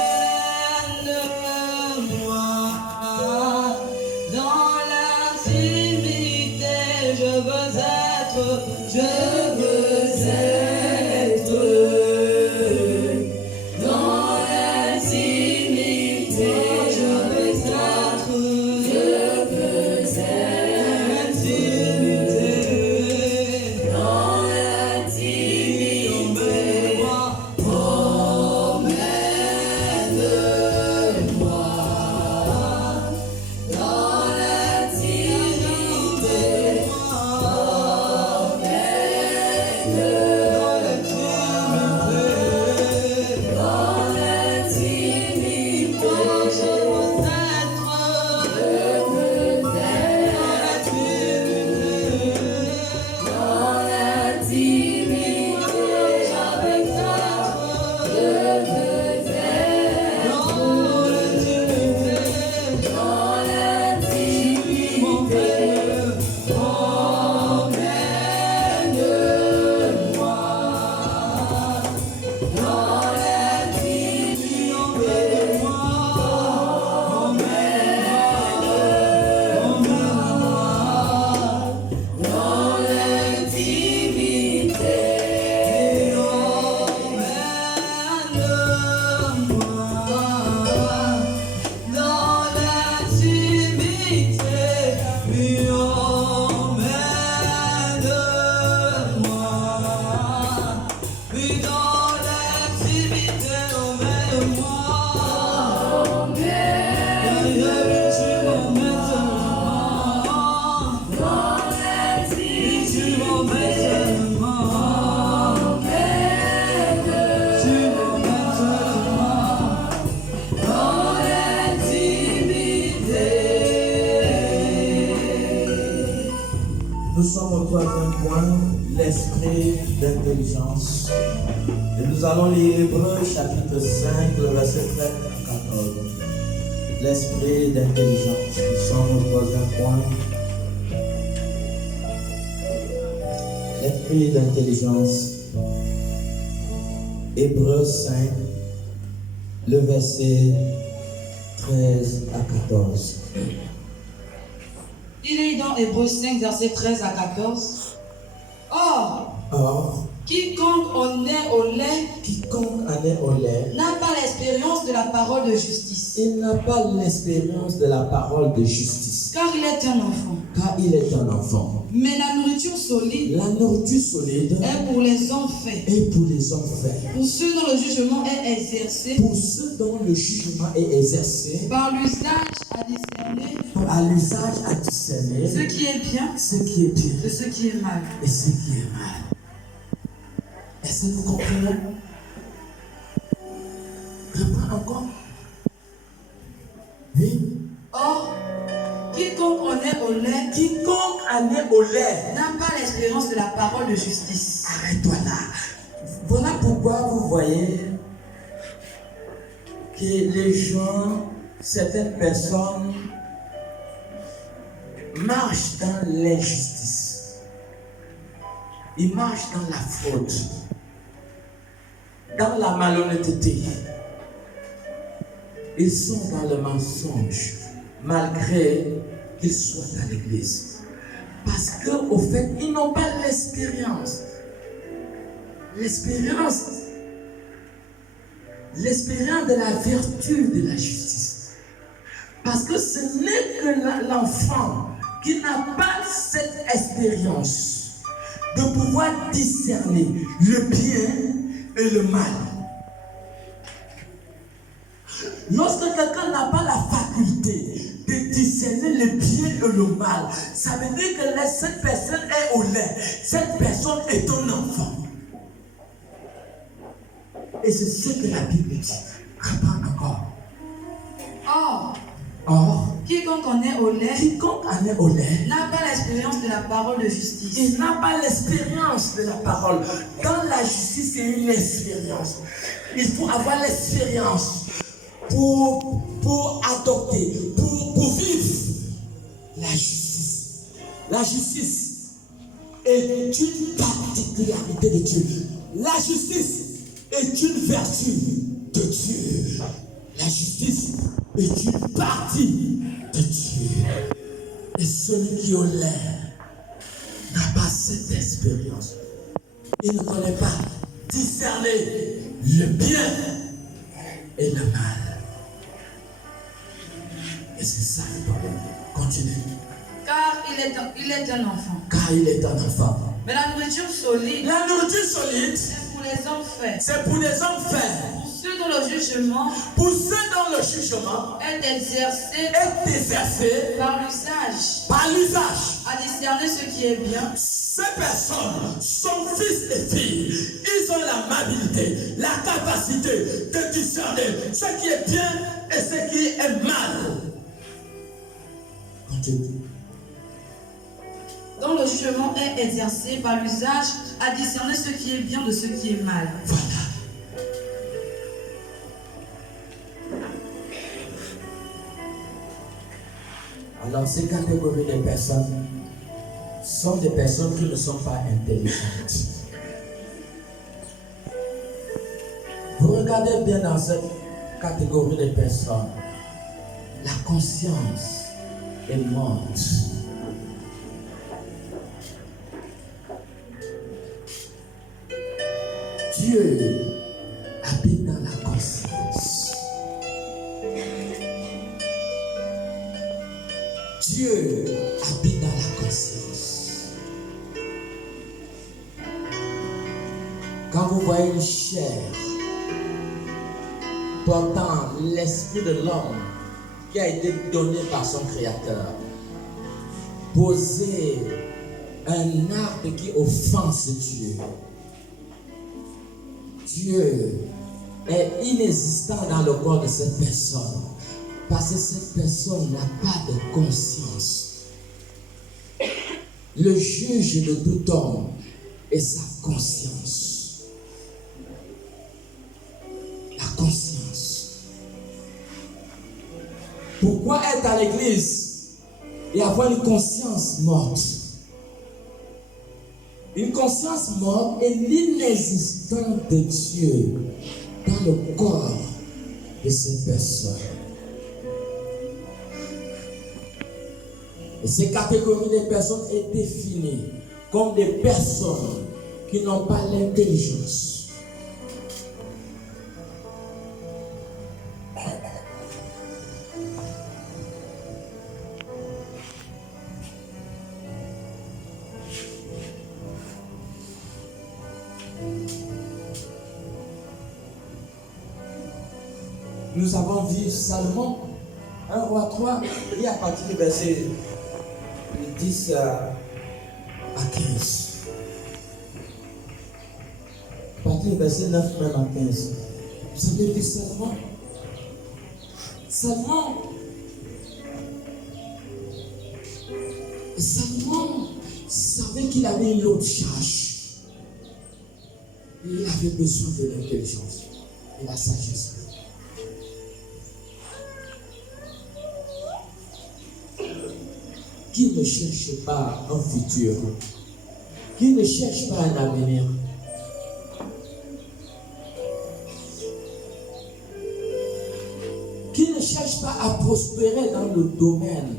Dans l'intimité, je veux être. Dans l'intimité, je veux être. Nous sommes au troisième point, l'esprit d'intelligence. Et nous allons lire Hébreux chapitre 5, le verset 13 à 14. L'esprit d'intelligence. Nous sommes au troisième point. L'esprit d'intelligence. Hébreux 5, le verset 13 à 14. Il est dans Hébreux 5, verset 13 à 14. Or, quiconque en est au lait n'a pas l'expérience de la parole de justice. Il n'a pas l'expérience de la parole de justice. Car il est un enfant. Mais la nourriture solide est pour les hommes faits. Pour ceux dont le jugement est exercé. Par l'usage à discerner. Ce qui est bien. De ce qui est mal. Est-ce que vous comprenez? Reprends encore. Oui. Or, quiconque en est au lait n'a pas l'expérience de la parole de justice. Arrête-toi là. Voilà pourquoi vous voyez que les gens, certaines personnes, marchent dans l'injustice. Ils marchent dans la fraude, dans la malhonnêteté. Ils sont dans le mensonge, malgré qu'ils soient à l'église. Parce qu'au fait, ils n'ont pas l'expérience. L'expérience de la vertu de la justice. Parce que ce n'est que l'enfant qui n'a pas cette expérience de pouvoir discerner le bien et le mal. Lorsque quelqu'un n'a pas la faculté de discerner le bien et le mal, ça veut dire que cette personne est au lait. Cette personne est un enfant. Et c'est ce que la Bible dit. Reprends encore. Or, quiconque en est au lait n'a pas l'expérience de la parole de justice. Il n'a pas l'expérience de la parole. Dans la justice, c'est une expérience. Il faut avoir l'expérience pour adopter, pour vivre la justice. La justice est une particularité de Dieu. La justice est une vertu de Dieu. La justice est une partie de Dieu. Et celui qui au lait n'a pas cette expérience. Il ne connaît pas discerner le bien et le mal. Et c'est ça le problème. Continue. Car il est un enfant. Mais la nourriture solide. C'est pour les hommes faits. Pour ceux dont le jugement est exercé par l'usage à discerner ce qui est bien. Ces personnes sont fils et filles. Ils ont l'amabilité, la capacité de discerner ce qui est bien et ce qui est mal. Continue. Dont le jugement est exercé par l'usage à discerner ce qui est bien de ce qui est mal. Voilà. Alors, ces catégories de personnes sont des personnes qui ne sont pas intelligentes. Vous regardez bien dans cette catégorie de personnes, la conscience est morte. Dieu habite dans la conscience. Dieu habite dans la conscience. Quand vous voyez une chair portant l'esprit de l'homme qui a été donné par son Créateur. Poser un arbre qui offense Dieu. Dieu est inexistant dans le corps de cette personne parce que cette personne n'a pas de conscience. Le juge de tout homme est sa conscience. La conscience. Pourquoi être à l'église et avoir une conscience morte? Une conscience morte est l'inexistence de Dieu dans le corps de cette personne. Et ces catégories de personnes sont définies comme des personnes qui n'ont pas l'intelligence. Nous avons vu Salomon, 1 roi 3, et à partir du verset 10 à 15. À partir du verset 9 même à 15. Vous avez vu Salomon? Salomon savait qu'il avait une autre charge. Il avait besoin de l'intelligence et la sagesse. Qui ne cherche pas un futur, qui ne cherche pas un avenir, qui ne cherche pas à prospérer dans le domaine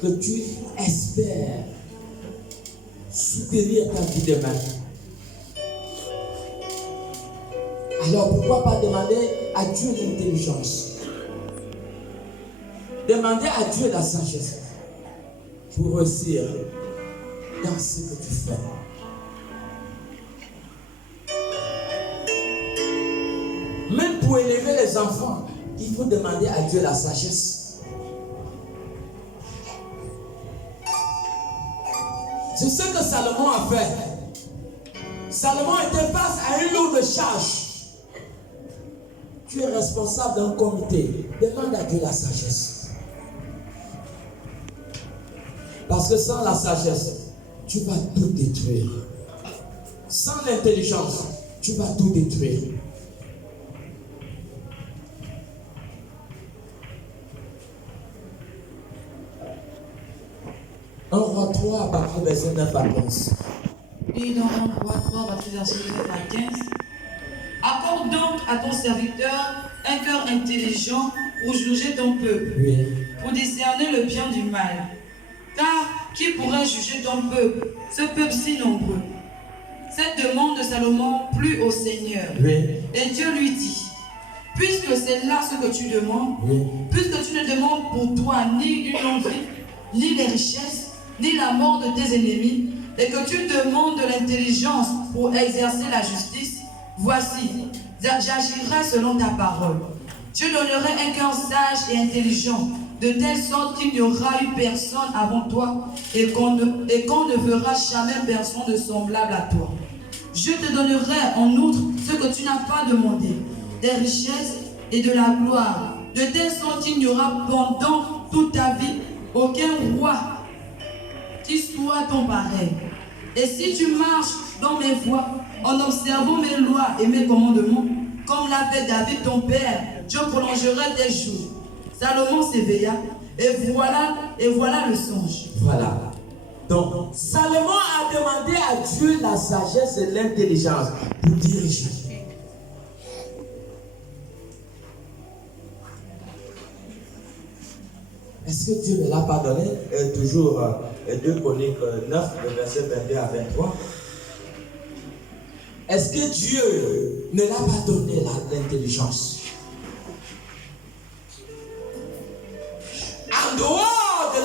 que tu espères soutenir ta vie demain. Alors pourquoi pas demander à Dieu l'intelligence? Demander à Dieu la sagesse pour réussir dans ce que tu fais. Même pour élever les enfants, il faut demander à Dieu la sagesse. C'est ce que Salomon a fait. Salomon était face à une lourde charge. Tu es responsable d'un comité. Demande à Dieu la sagesse. Parce que sans la sagesse, tu vas tout détruire. Sans l'intelligence, tu vas tout détruire. Un roi 3 à partir du verset 9 à 15. Et dans 1 roi 3 à partir du verset 9 à 15. Accorde donc à ton serviteur un cœur intelligent pour juger ton peuple, Oui. pour discerner le bien du mal. Car qui pourrait juger ton peuple, ce peuple si nombreux? Cette demande de Salomon plut au Seigneur. Oui. Et Dieu lui dit, puisque c'est là ce que tu demandes, Oui. puisque tu ne demandes pour toi ni une longue vie, ni les richesses, ni la mort de tes ennemis, et que tu demandes de l'intelligence pour exercer la justice, voici, j'agirai selon ta parole. Je donnerai un cœur sage et intelligent, de telle sorte qu'il n'y aura eu personne avant toi et qu'on ne verra jamais personne de semblable à toi. Je te donnerai en outre ce que tu n'as pas demandé, des richesses et de la gloire, de telle sorte qu'il n'y aura pendant toute ta vie aucun roi qui soit ton pareil. Et si tu marches dans mes voies, en observant mes lois et mes commandements, comme l'a fait David ton père, je prolongerai tes jours. Salomon s'éveilla, et voilà le songe. Voilà. Donc, Salomon a demandé à Dieu la sagesse et l'intelligence pour diriger. Est-ce que Dieu ne l'a pas donné? Toujours 2 Chroniques 9, le verset 22 à 23. Est-ce que Dieu ne l'a pas donné l'intelligence? En dehors de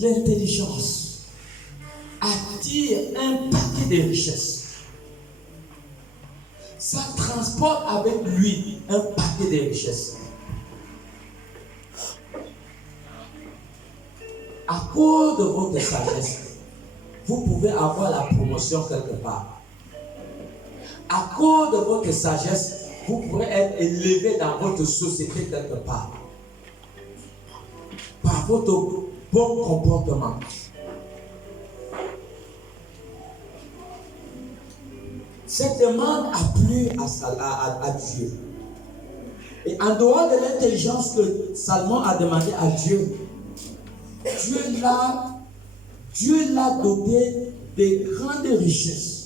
l'intelligence attire un paquet de richesses. Ça transporte avec lui un paquet acheter des richesses. À cause de votre sagesse, vous pouvez avoir la promotion quelque part. À cause de votre sagesse, vous pourrez être élevé dans votre société quelque part. Par votre bon comportement. Cette demande a plu à Dieu. Et en dehors de l'intelligence que Salomon a demandé à Dieu, Dieu l'a doté de grandes richesses.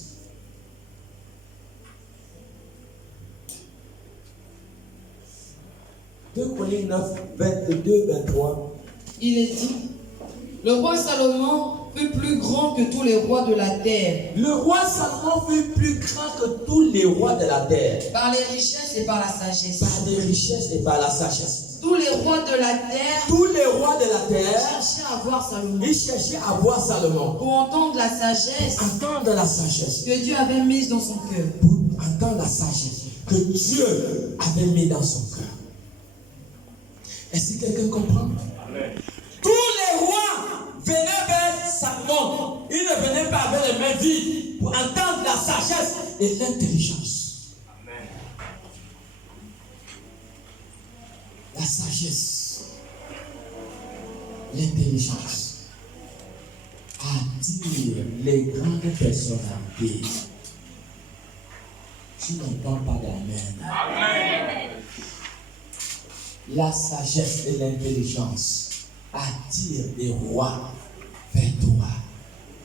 Deux Chroniques 9, 22, 23. Il est dit, le roi Salomon fut plus grand que tous les rois de la terre. Le roi Salomon fut plus grand que tous les rois de la terre. Par les richesses et par la sagesse. Par les richesses et par la sagesse. Tous les rois de la terre. Tous les rois de la terre. Cherchaient à voir Salomon. Ils cherchaient à voir Salomon. Pour entendre la sagesse. Entendre la sagesse. Que Dieu avait mise dans son cœur. Pour entendre la sagesse que Dieu avait mis dans son cœur. Est-ce que quelqu'un comprend? Amen. Tous les rois venaient vers Salomon. Ils ne venaient pas avec les mains vides pour entendre la sagesse et l'intelligence. Amen. La sagesse, l'intelligence attire les grandes personnalités. Tu n'entends pas d'amen. Amen. La sagesse et l'intelligence attirent des rois vers toi.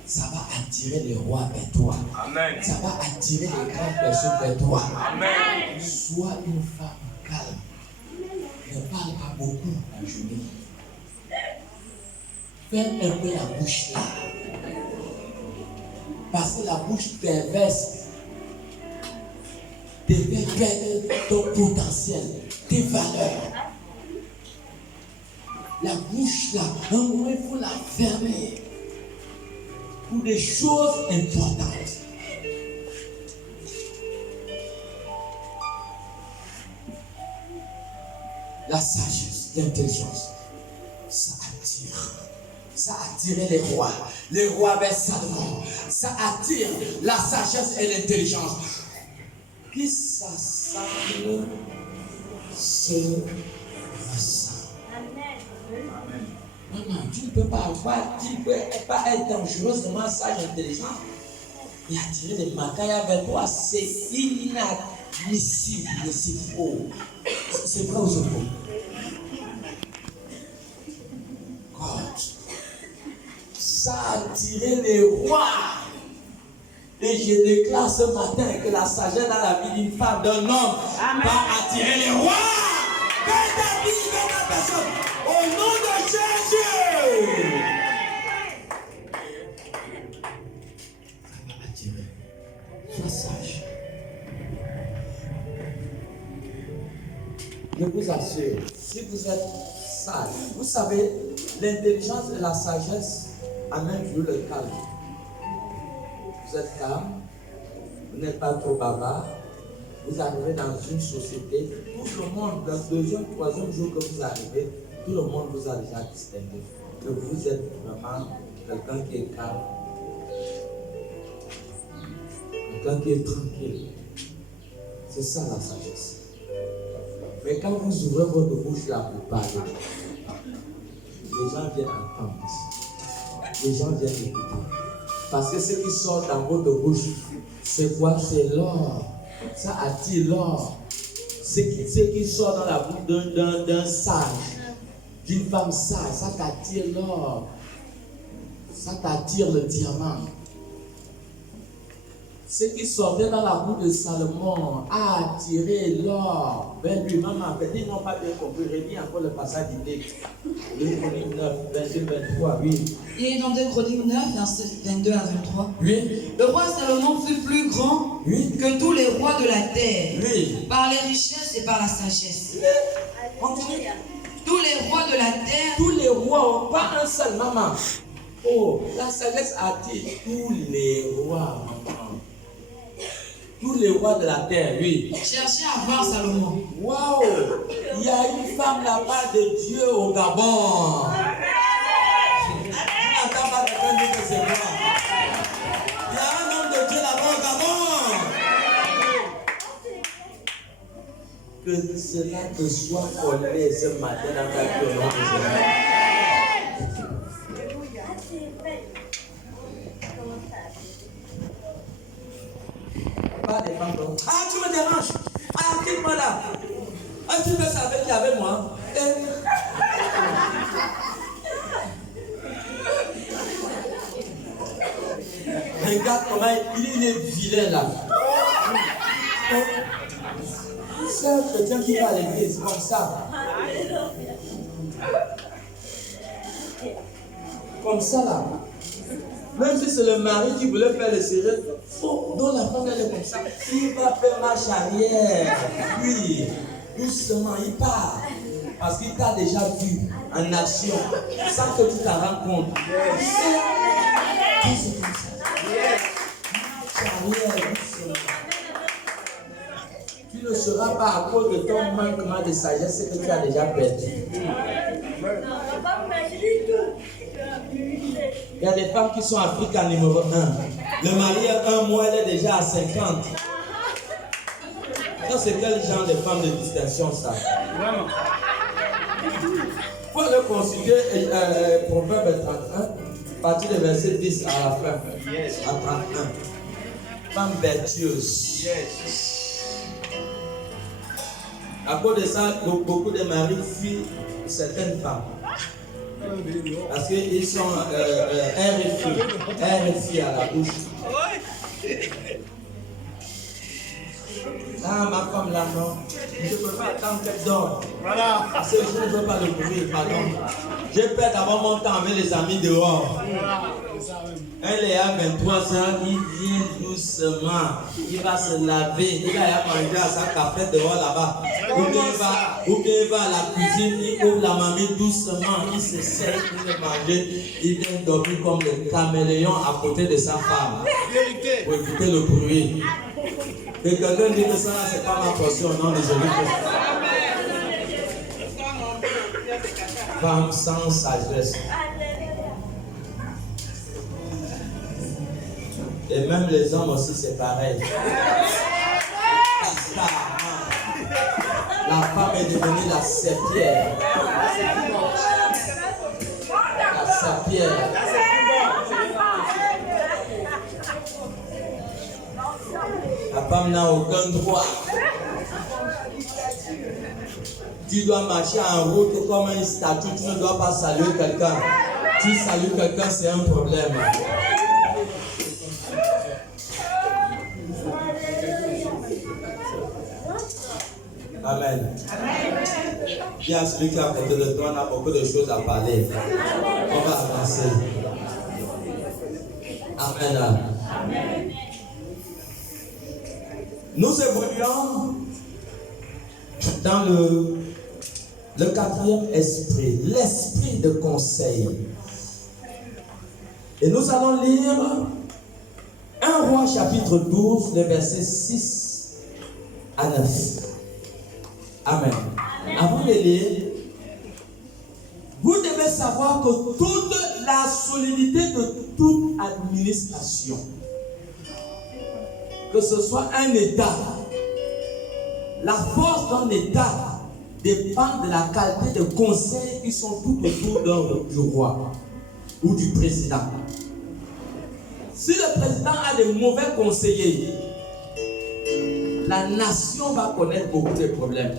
Ça va attirer les rois vers toi. Amen. Ça va attirer les grandes personnes vers toi. Amen. Sois une femme calme. Ne parle pas beaucoup la journée. Ferme un peu la bouche là. Parce que la bouche perverse te fait perdre ton potentiel, tes valeurs. La bouche là, un moment il faut la fermer pour des choses importantes. La sagesse, l'intelligence, ça attire. Ça attirait les rois. Les rois vers Salomon. Ça attire la sagesse et l'intelligence. Qui s'assemble se ressemble. Maman, tu ne peux pas être dangereusement sage, intelligent et attirer les macailles vers toi. C'est inadmissible, c'est faux. C'est vrai ou c'est faux? God. Ça a attiré les rois. Et je déclare ce matin que la sagesse dans la vie d'une femme, d'un homme, va attirer les rois vers ta vie, vers ta personne. Au nom de Jésus. Ça va attirer. Sois sage. Je vous assure, si vous êtes sage, vous savez, l'intelligence et la sagesse amènent toujours le calme. Vous êtes calme, vous n'êtes pas trop bavard, vous arrivez dans une société, tout le monde, dans le deuxième, troisième jour que vous arrivez, tout le monde vous a déjà distingué. Que vous êtes vraiment quelqu'un qui est calme, quelqu'un qui est tranquille. C'est ça la sagesse. Mais quand vous ouvrez votre bouche là pour parler, les gens viennent entendre, les gens viennent écouter. Parce que ce qui sort dans votre bouche, c'est quoi? C'est l'or. Ça attire l'or. Ce qui sort dans la bouche d'un sage, d'une femme sage, ça t'attire l'or. Ça t'attire le diamant. Ce qui sortait dans la bouche de Salomon a attiré l'or vers lui. Maman, peut-être ils n'ont pas bien compris. Relis encore le passage biblique. 2 Chroniques 9, 22, 23, oui. Il est dans 2 Chroniques 9, versets 22 à 23. Oui. Le roi Salomon fut plus grand que tous les rois de la terre. Oui. Par les richesses et par la sagesse. Continue. Tous les rois de la terre. Tous les rois, pas un seul, maman. Oh, la sagesse attire tous les rois, maman. Tous les rois de la terre, oui. Cherchez à voir Salomon. Waouh! y a une femme là-bas de Dieu au Gabon. Je n'entends pas quelqu'un dire que c'est moi. Il y a un homme de Dieu là-bas au Gabon. Que cela te soit collé ce matin dans ta vie au nom de Jésus. Pas des femmes donc. Ah, tu me déranges. Ah, quitte-moi là. Ah, tu veux savoir qui est avec moi? Regarde comment il est vilain là. C'est un chrétien qui va à l'église comme ça. Comme ça là. Même si c'est le mari qui voulait faire le serré, donc la femme elle est comme ça. Il va faire marche arrière. Oui, doucement, il part. Parce qu'il t'a déjà vu en action, sans que tu t'en rendes compte. C'est comme ça. Marche arrière, doucement. Tu ne seras pas à cause de ton manquement de sagesse que tu as déjà perdu. Il y a des femmes qui sont africaines numéro 1. Le mari a 1 mois, elle est déjà à 50. Ça, c'est quel genre de femme de distinction, ça? Vraiment. Il faut le considérer, Proverbe 31, à partir du verset 10 à la fin. À 31. Femme vertueuse. À cause de ça, beaucoup de maris fuient certaines femmes. Parce qu'ils sont RFI à la bouche. Ah, ma femme là, non. Je ne peux pas attendre qu'elle dorme. Voilà. Parce que je ne peux pas le couvrir, pardon. Je perds d'abord mon temps avec les amis dehors. Elle est à 23 ans, il vient doucement. Il va se laver. Il va aller manger à sa café dehors là-bas. Ou bien il va à la cuisine, il ouvre la mamie doucement. Il se sert pour le manger. Il vient dormir comme le caméléon à côté de sa femme. Pour éviter le bruit. Que quelqu'un dise que ça, c'est pas ma portion au nom de Jésus-Christ. Femme sans sagesse. Et même les hommes aussi, c'est pareil. La femme est devenue la serpillère. La serpillère. La femme n'a aucun droit. Tu dois marcher en route comme une statue. Tu ne dois pas saluer quelqu'un. Tu salues quelqu'un, c'est un problème. Amen. Bien, celui qui est à côté de toi, on a beaucoup de choses à parler. On va avancer. Amen. Amen. Nous évoluons dans le quatrième esprit, l'esprit de conseil. Et nous allons lire 1 Roi chapitre 12, les versets 6 à 9. Amen. Avant de lire, vous devez savoir que toute la solidité de toute administration, que ce soit un État, la force d'un État dépend de la qualité de conseils qui sont tout autour du roi ou du président. Si le président a de mauvais conseillers, la nation va connaître beaucoup de problèmes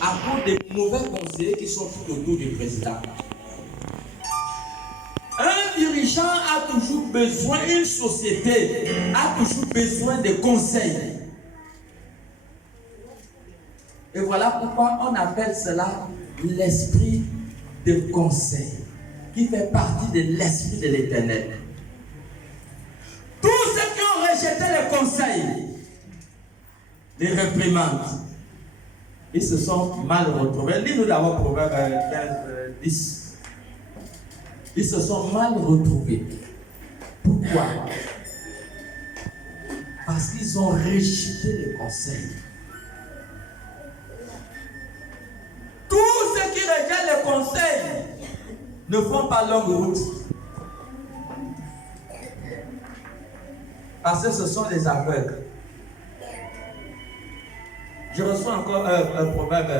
à cause des mauvais conseillers qui sont tout autour du président. Un dirigeant a toujours besoin, une société a toujours besoin de conseils. Et voilà pourquoi on appelle cela l'esprit de conseil, qui fait partie de l'esprit de l'Éternel. Tous ceux qui ont rejeté les conseils, les réprimandes, ils se sont mal retrouvés. Lis-nous d'abord Proverbe 15, 10. Ils se sont mal retrouvés. Pourquoi? Parce qu'ils ont rejeté les conseils. rejettent les conseils ne font pas longue route. Parce que ce sont des aveugles. Je reçois encore un proverbe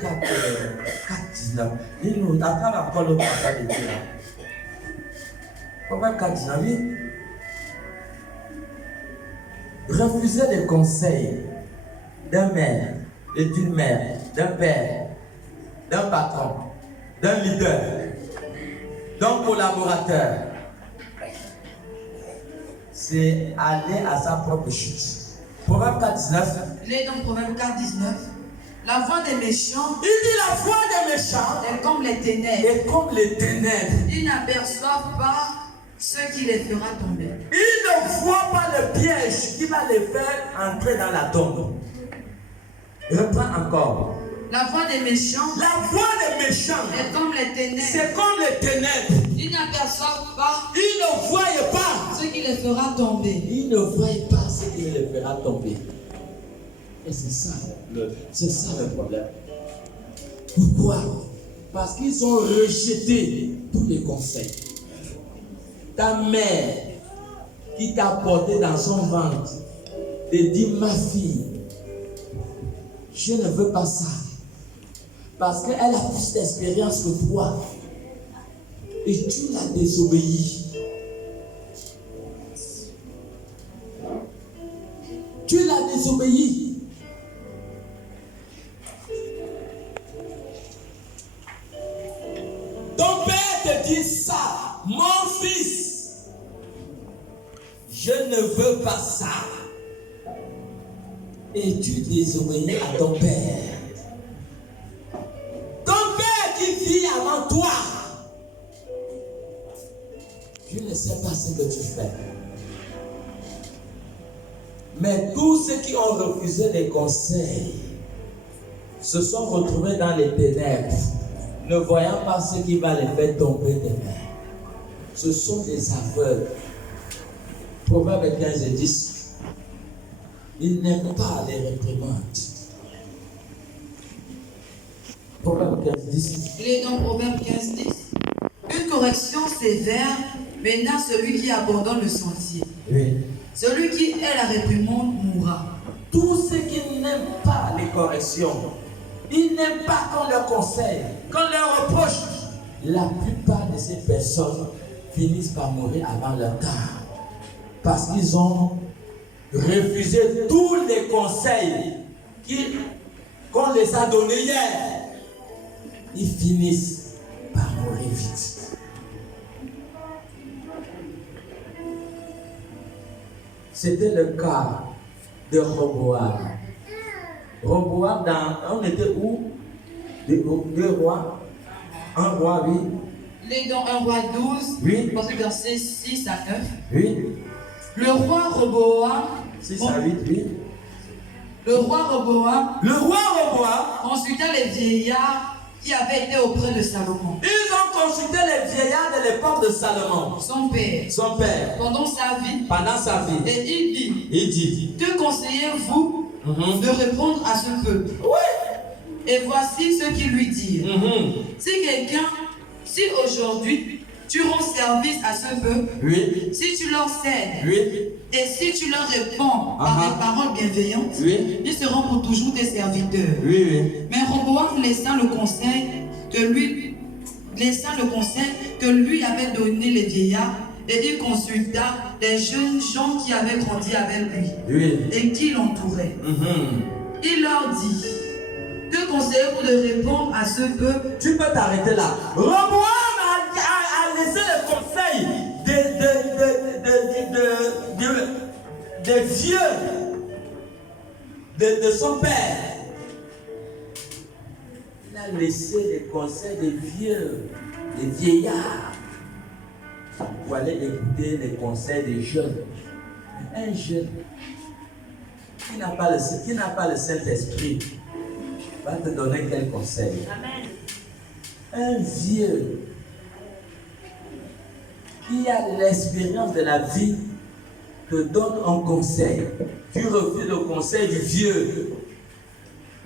4:19. Il nous attrape encore l'autre passage de Dieu là. Proverbe 4:19, oui. Refusez les conseils d'un maire et d'une mère, d'un père, d'un patron, d'un leader, d'un collaborateur. C'est aller à sa propre chute. Proverbe 4:19. Il est dans Proverbe 4:19. La voix des méchants. Il dit la voix des méchants est comme les ténèbres. est comme les ténèbres. Ils n'aperçoivent pas ce qui les fera tomber. Ils ne voient pas le piège qui va les faire entrer dans la tombe. Reprends encore. La voix des méchants. La voix des méchants est comme les ténèbres. c'est comme les ténèbres. Ils n'aperçoivent pas Ils ne voient pas. ce qui les fera tomber. Ils ne voient pas ce qui les fera tomber. Et c'est ça le problème. Pourquoi? Parce qu'ils ont rejeté tous les conseils. Ta mère qui t'a porté dans son ventre te dit, ma fille, je ne veux pas ça. Parce qu'elle a plus d'expérience que toi. Et tu l'as désobéi. Tu l'as désobéi. Ton père te dit ça, mon fils, je ne veux pas ça. Et tu désobéis à ton père. Ton père qui vit avant toi, je ne sais pas ce que tu fais. Mais tous ceux qui ont refusé les conseils se sont retrouvés dans les ténèbres, ne voyant pas ce qui va les faire tomber des mains. Ce sont des aveugles. Proverbe 15:10. Ils n'aiment pas les réprimandes. Proverbe 15:10. Il est dans Proverbe 15:10. Une correction sévère mena celui qui abandonne le sentier. Oui. Celui qui est la réprimande mourra. Tous ceux qui n'aiment pas les corrections, ils n'aiment pas qu'on leur conseille, qu'on leur reproche. La plupart de ces personnes finissent par mourir avant leur temps. Parce qu'ils ont refusé tous les conseils qu'on les a donnés hier. Ils finissent par mourir vite. C'était le cas de Roboam. Roboam, on était où? Deux rois. Un roi, oui. Il est dans 1 Roi 12, Oui. versets 6 à 9. Oui. Le roi Roboam. 6 à 8, oui. Le roi Roboam Le roi Roboam, consulta les vieillards qui avaient été auprès de Salomon, ils ont consulté les vieillards de l'époque de Salomon, son père, pendant sa vie. pendant sa vie. Et il dit, Il dit, que conseillez-vous de répondre à ce peuple? oui. Et voici ce qu'ils lui dirent. Si aujourd'hui tu rends service à ce peuple, Oui. si tu leur cèdes, Oui. et si tu leur réponds par des paroles bienveillantes, Oui. ils seront pour toujours tes serviteurs. Oui, oui. Mais Roboam laissa le conseil que lui avaient donné les vieillards, et il consulta les jeunes gens qui avaient grandi avec lui Oui. et qui l'entouraient. Il leur dit, que conseillez-vous de répondre à ce peuple? Tu peux t'arrêter là. Roboam a laissé le conseil des vieux de son père. Il a laissé les conseils des vieux, des vieillards, pour aller écouter les conseils des jeunes. Un jeune qui n'a pas le Saint-Esprit va te donner quel conseil? Amen. Un vieux qui a l'expérience de la vie te donne un conseil. Tu refuses le conseil du vieux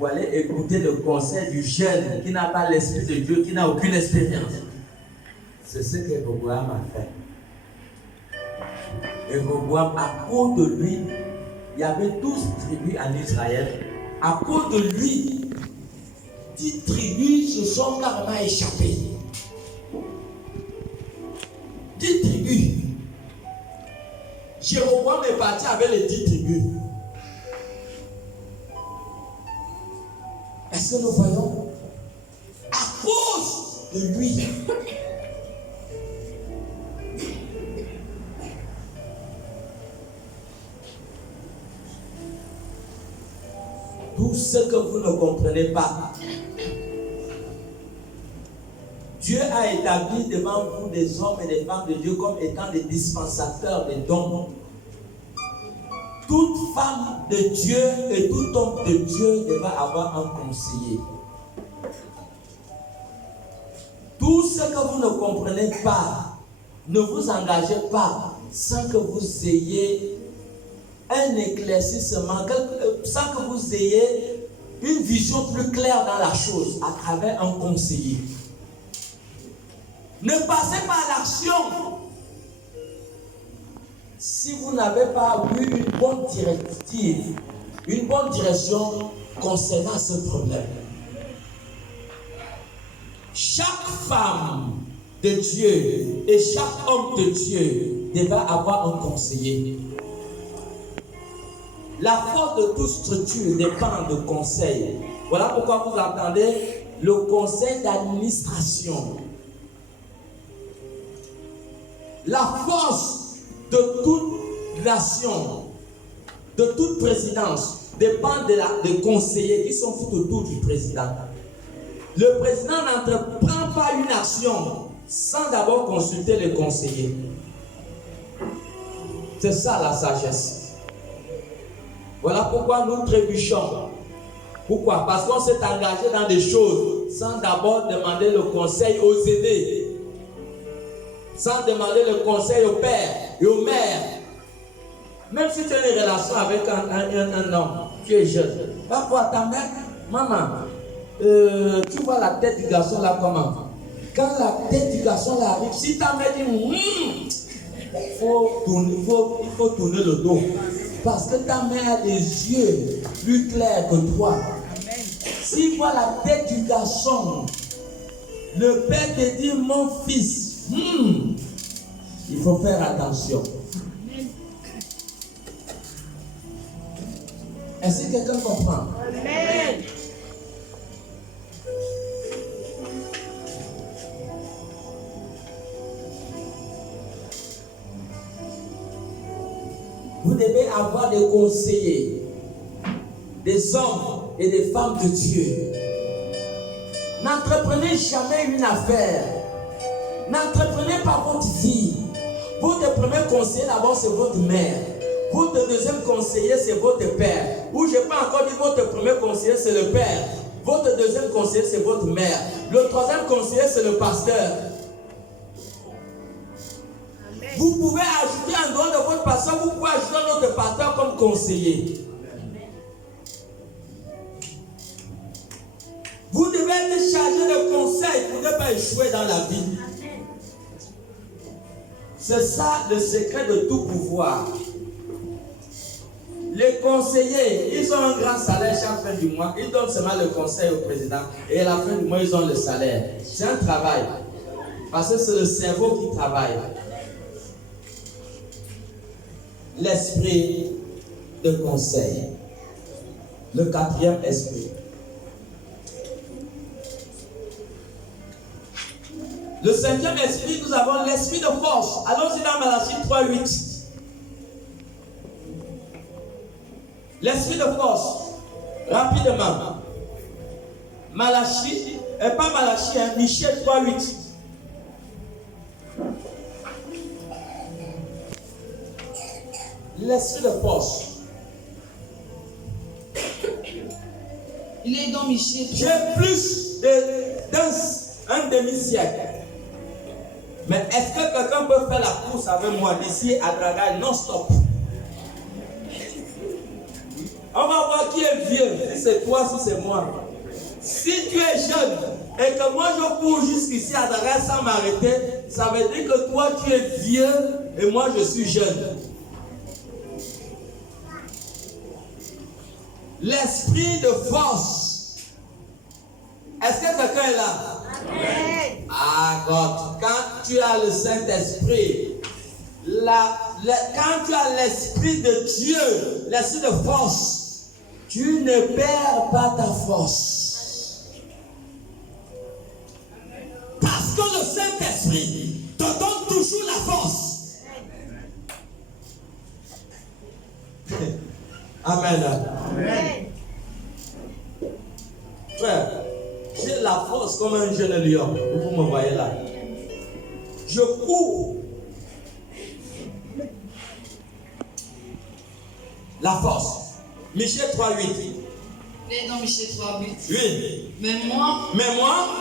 pour aller écouter le conseil du jeune qui n'a pas l'esprit de Dieu, qui n'a aucune expérience. C'est ce que Roboam a fait. Et Roboam, à cause de lui, il y avait 12 tribus en Israël. À cause de lui, 10 tribus se sont carrément échappées. 10 tribus. Jéroboam est parti avec les 10 tribus. Est-ce que nous voyons? À cause de lui. Tout ce que vous ne comprenez pas, Dieu a établi devant vous des hommes et des femmes de Dieu comme étant des dispensateurs des dons. Toute femme de Dieu et tout homme de Dieu devra avoir un conseiller. Tout ce que vous ne comprenez pas, ne vous engagez pas sans que vous ayez un éclaircissement, sans que vous ayez une vision plus claire dans la chose à travers un conseiller. Ne passez pas à l'action si vous n'avez pas eu une bonne directive, une bonne direction concernant ce problème. Chaque femme de Dieu et chaque homme de Dieu devra avoir un conseiller. La force de toute structure dépend de conseil. Voilà pourquoi vous entendez le conseil d'administration. La force de toute nation, de toute présidence, dépend des conseillers qui sont tout autour du président. Le président n'entreprend pas une action sans d'abord consulter les conseillers. C'est ça la sagesse. Voilà pourquoi nous trébuchons. Pourquoi? Parce qu'on s'est engagé dans des choses sans d'abord demander le conseil aux aînés, sans demander le conseil au père et aux mères. Même si tu as une relation avec un homme, tu es jeune. Parfois ta mère, maman, tu vois la tête du garçon là comment? Quand la tête du garçon là arrive, si ta mère dit il faut tourner le dos. Parce que ta mère a des yeux plus clairs que toi. S'il voit la tête du garçon, le père te dit mon fils, il faut faire attention. Est-ce que quelqu'un comprend? Amen. Vous devez avoir des conseillers, des hommes et des femmes de Dieu. N'entreprenez jamais une affaire. N'entreprenez pas votre vie. Votre premier conseiller d'abord c'est votre mère. Votre deuxième conseiller c'est votre père. Ou je n'ai pas encore dit votre premier conseiller c'est le père. Votre deuxième conseiller c'est votre mère. Le troisième conseiller c'est le pasteur. Vous pouvez ajouter en dehors de votre pasteur, vous pouvez ajouter notre pasteur comme conseiller. Vous devez être chargé de conseils pour ne pas échouer dans la vie. C'est ça le secret de tout pouvoir. Les conseillers, ils ont un grand salaire chaque fin du mois. Ils donnent seulement le conseil au président. Et à la fin du mois, ils ont le salaire. C'est un travail. Parce que c'est le cerveau qui travaille. L'esprit de conseil. Le quatrième esprit. Le cinquième esprit, nous avons l'esprit de force. Allons-y dans Malachie 3:8. L'esprit de force. Rapidement. Malachie, pas Malachie, Michée 3:8. L'esprit de force. Il est dans Michée. J'ai plus d'un demi-siècle. Mais est-ce que quelqu'un peut faire la course avec moi d'ici à Dragaï non-stop? On va voir qui est vieux. Si c'est toi, si c'est moi. Si tu es jeune et que moi je cours jusqu'ici à Dakar sans m'arrêter, ça veut dire que toi tu es vieux et moi je suis jeune. L'esprit de force. Est-ce que quelqu'un est là? Amen. Ah God, quand tu as le Saint-Esprit, quand tu as l'Esprit de Dieu, l'Esprit de force, tu ne perds pas ta force. Parce que le Saint-Esprit te donne toujours la force. Amen. Amen. Frère, j'ai la force comme un jeune lion. Vous me voyez là. Je cours. La force. Michée 3:8. Dans Michée 3:8. Oui. Mais moi,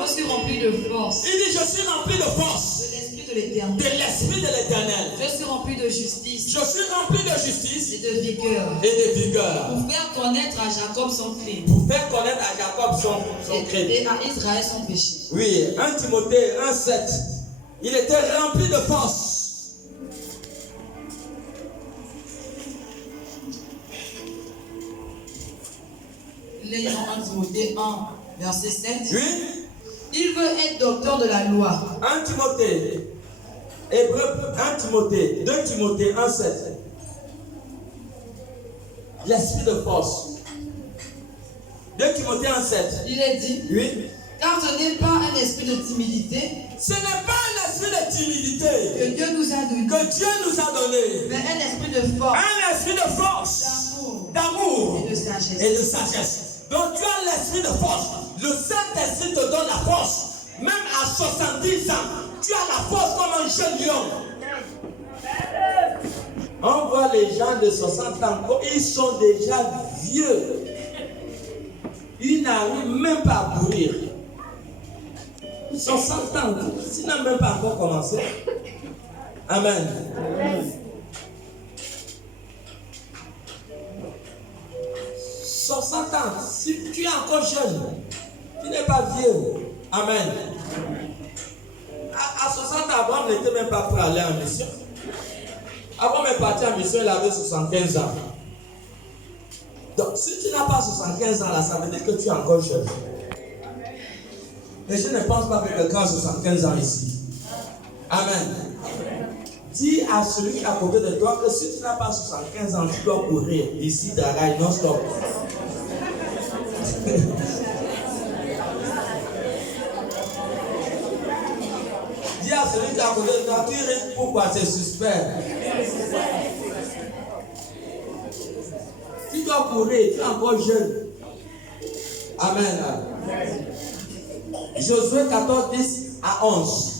je suis rempli de force. Il dit, je suis rempli de force. De l'Esprit de l'Éternel. De l'Esprit de l'Éternel. Je suis rempli de justice. Je suis rempli de justice. Et de vigueur. Et de vigueur. Pour faire connaître à Jacob son crime. Pour faire connaître à Jacob son crime. Et à Israël son péché. Oui, 1 Timothée 1:7. Il était rempli de force. Les gens 1 Timothée 1, verset 7. Oui. Il veut être docteur de la loi. 1 Timothée. Hébreu 1 Timothée. 2 Timothée 1:7. L'esprit de force. 2 Timothée 1:7. Il est dit. Oui. Car ce n'est pas un esprit de timidité. Ce n'est pas un esprit de timidité que Dieu nous a donné. Mais un esprit de force. Un esprit de force. D'amour. Et de sagesse. Et de sagesse. Donc tu as l'esprit de force. Le Saint-Esprit te donne la force. Même à 70 ans, tu as la force comme un jeune lion. On voit les gens de 60 ans, ils sont déjà vieux. Ils n'arrivent même pas à courir. 60 ans, tu n'as même pas encore commencé. Amen. Amen. 60 ans, si tu es encore jeune, tu n'es pas vieux. Amen. À 60 ans, Abraham n'était même pas prêt à aller en mission. Avant de partir en mission, il avait 75 ans. Donc, si tu n'as pas 75 ans, là, ça veut dire que tu es encore jeune. Et je ne pense pas que quelqu'un a 75 ans ici. Amen. Dis à celui qui est à côté de toi que si tu n'as pas 75 ans, tu dois courir ici, Dragaï, non-stop. Dis à celui qui est à côté de toi, tu risques pourquoi c'est suspect. Tu dois courir, tu es encore jeune. Amen. Josué 14, 10 à 11.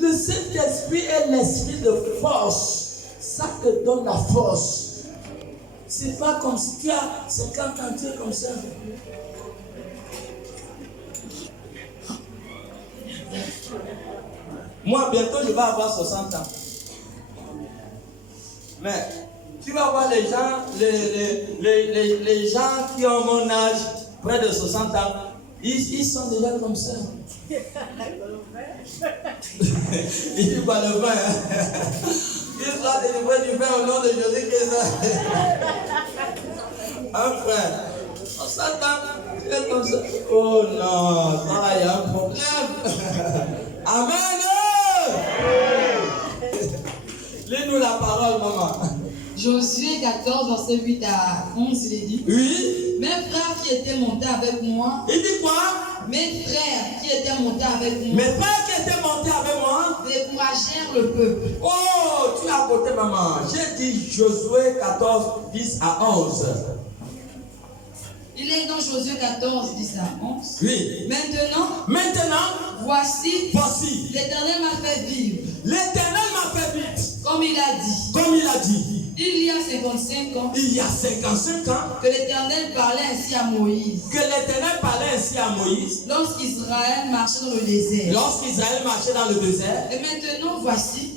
Le Saint-Esprit est l'esprit de force. Ça te donne la force. C'est pas comme si tu as 50 ans, tu es comme ça. Moi, bientôt, je vais avoir 60 ans. Mais tu vas voir les gens, les gens qui ont mon âge, près de 60 ans, ils sont déjà comme ça. Il dit pas le vin. Qu'il soit délivré du vin au nom de Jésus-Christ. Un frère, 60 ans, tu es comme ça. Oh non, ça il y a un problème. Amen. Lis-nous la parole, maman. Josué 14, verset 8 à 11, il est dit. Oui. Mes frères qui étaient montés avec moi. Il dit quoi? Mes frères qui étaient montés avec moi. Mes frères qui étaient montés avec moi. Découragèrent le peuple. Oh, tu es à côté, maman. J'ai dit Josué 14, 10 à 11. Il est dans Josué 14, 10 à 11. Oui. Maintenant, voici. L'Éternel m'a fait vivre. L'Éternel m'a fait vivre. Comme il a dit. Il y a 55 ans. Il y a 55 ans. Que l'Éternel parlait ainsi à Moïse. Que l'Éternel parlait ainsi à Moïse. Lorsqu'Israël marchait dans le désert. Lorsqu'Israël marchait dans le désert. Et maintenant voici.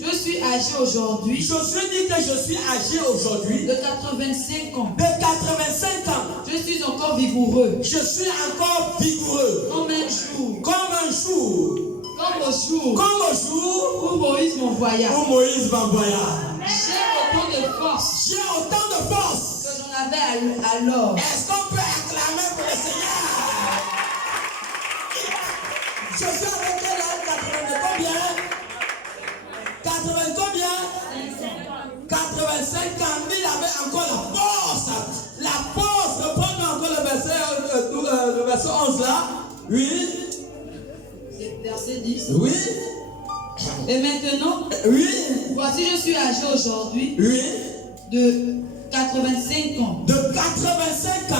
Je suis âgé aujourd'hui. Josué dit que je suis âgé aujourd'hui. De 85 ans. De 85 ans. Je suis encore vigoureux. Je suis encore vigoureux. Comme un jour. Comme un jour. Comme au jour. Comme au jour. Où Moïse m'envoya. Où Moïse m'envoya. J'ai autant de force. J'ai autant de force. Que j'en avais alors. Est-ce qu'on peut acclamer pour le Seigneur? Je suis avec elle à 80 combien? 80 combien? 85 ans. Il avait encore la force. La force. Reprends encore le verset 11 là. Oui. Verset 10. Oui. Et maintenant, oui. Voici, je suis âgé aujourd'hui. Oui. De 85 ans. De 85 ans.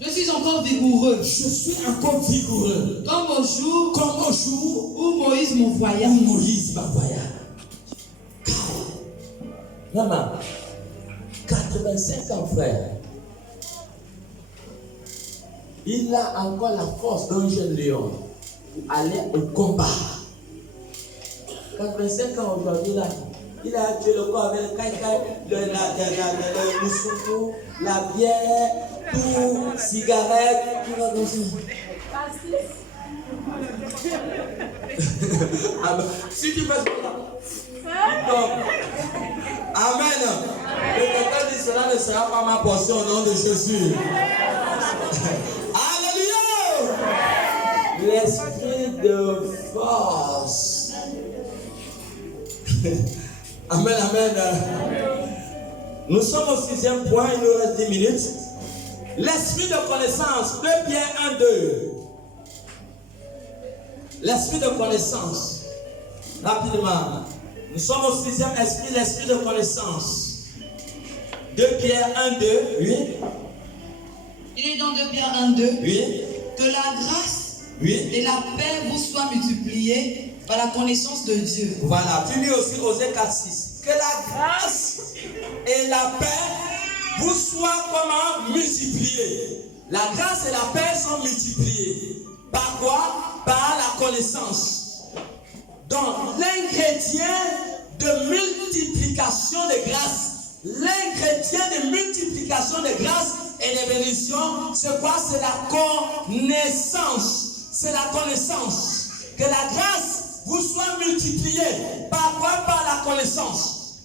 Je suis encore vigoureux. Je suis encore vigoureux. Comme au jour. Comme au jour. Où Moïse m'envoya. Où Moïse m'envoya. Maman, 85 ans, frère. Il a encore la force d'un jeune lion pour aller au combat. 85 ans aujourd'hui, là, il a tué le corps avec le caïcaï, le souffle, la bière, tout, cigarette, tout va dans si tu fais ça, amen. L'Éternel dit cela ne sera pas ma portion au nom de Jésus. Alléluia. L'esprit de force. Amen, amen. Nous sommes au 6e point, il nous reste 10 minutes. L'esprit de connaissance, 2 Pierre 1, 2. L'esprit de connaissance. Rapidement. Nous sommes au 6e esprit, l'esprit de connaissance. 2 Pierre 1, 2. Oui. Il est dans 2 Pierre 1, 2. Oui. Que la grâce et la paix vous soient multipliées par la connaissance de Dieu. Voilà. Tu lis aussi Osée 4, 6. Que la grâce et la paix vous soient comment multipliées. La grâce et la paix sont multipliées. Par quoi? Par la connaissance. Donc, l'ingrédient de multiplication de grâce, l'ingrédient de multiplication de grâce et de bénédiction, c'est quoi? C'est la connaissance. C'est la connaissance. Que la grâce vous soit multipliée. Par quoi? Par la connaissance.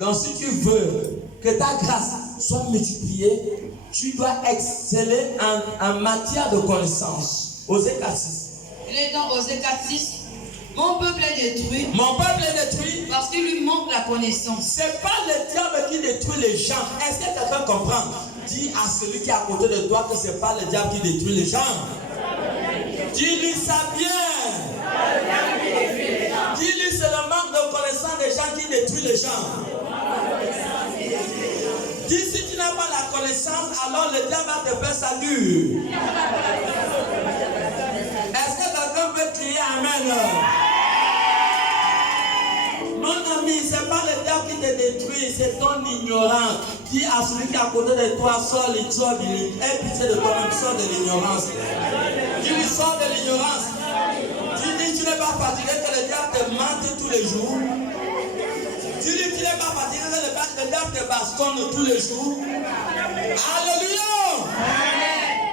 Donc, si tu veux que ta grâce soit multipliée, tu dois exceller en matière de connaissance. Osée 4, 6. Il est dans Osée 4, 6. Mon peuple est détruit. Mon peuple est détruit. Parce qu'il lui manque la connaissance. C'est pas le diable qui détruit les gens. Est-ce que quelqu'un comprend? Dis à celui qui est à côté de toi que c'est pas le diable qui détruit les gens. Dis-lui ça bien. Dis-lui c'est le manque de connaissance des gens qui détruit les gens. Dis si tu n'as pas la connaissance, alors le diable va te faire sa dure. Est-ce que quelqu'un peut crier Amen? Mon ami, ce n'est pas le diable qui te détruit, c'est ton ignorance. Dis à celui qui est à côté de toi, sors aie pitié de toi-même, sors de l'ignorance. Dis-lui, sors de l'ignorance. Dis-lui, tu n'es pas fatigué que le diable te mente tous les jours. Dis-lui, tu n'es pas fatigué que le diable te bastonne tous les jours. Alléluia!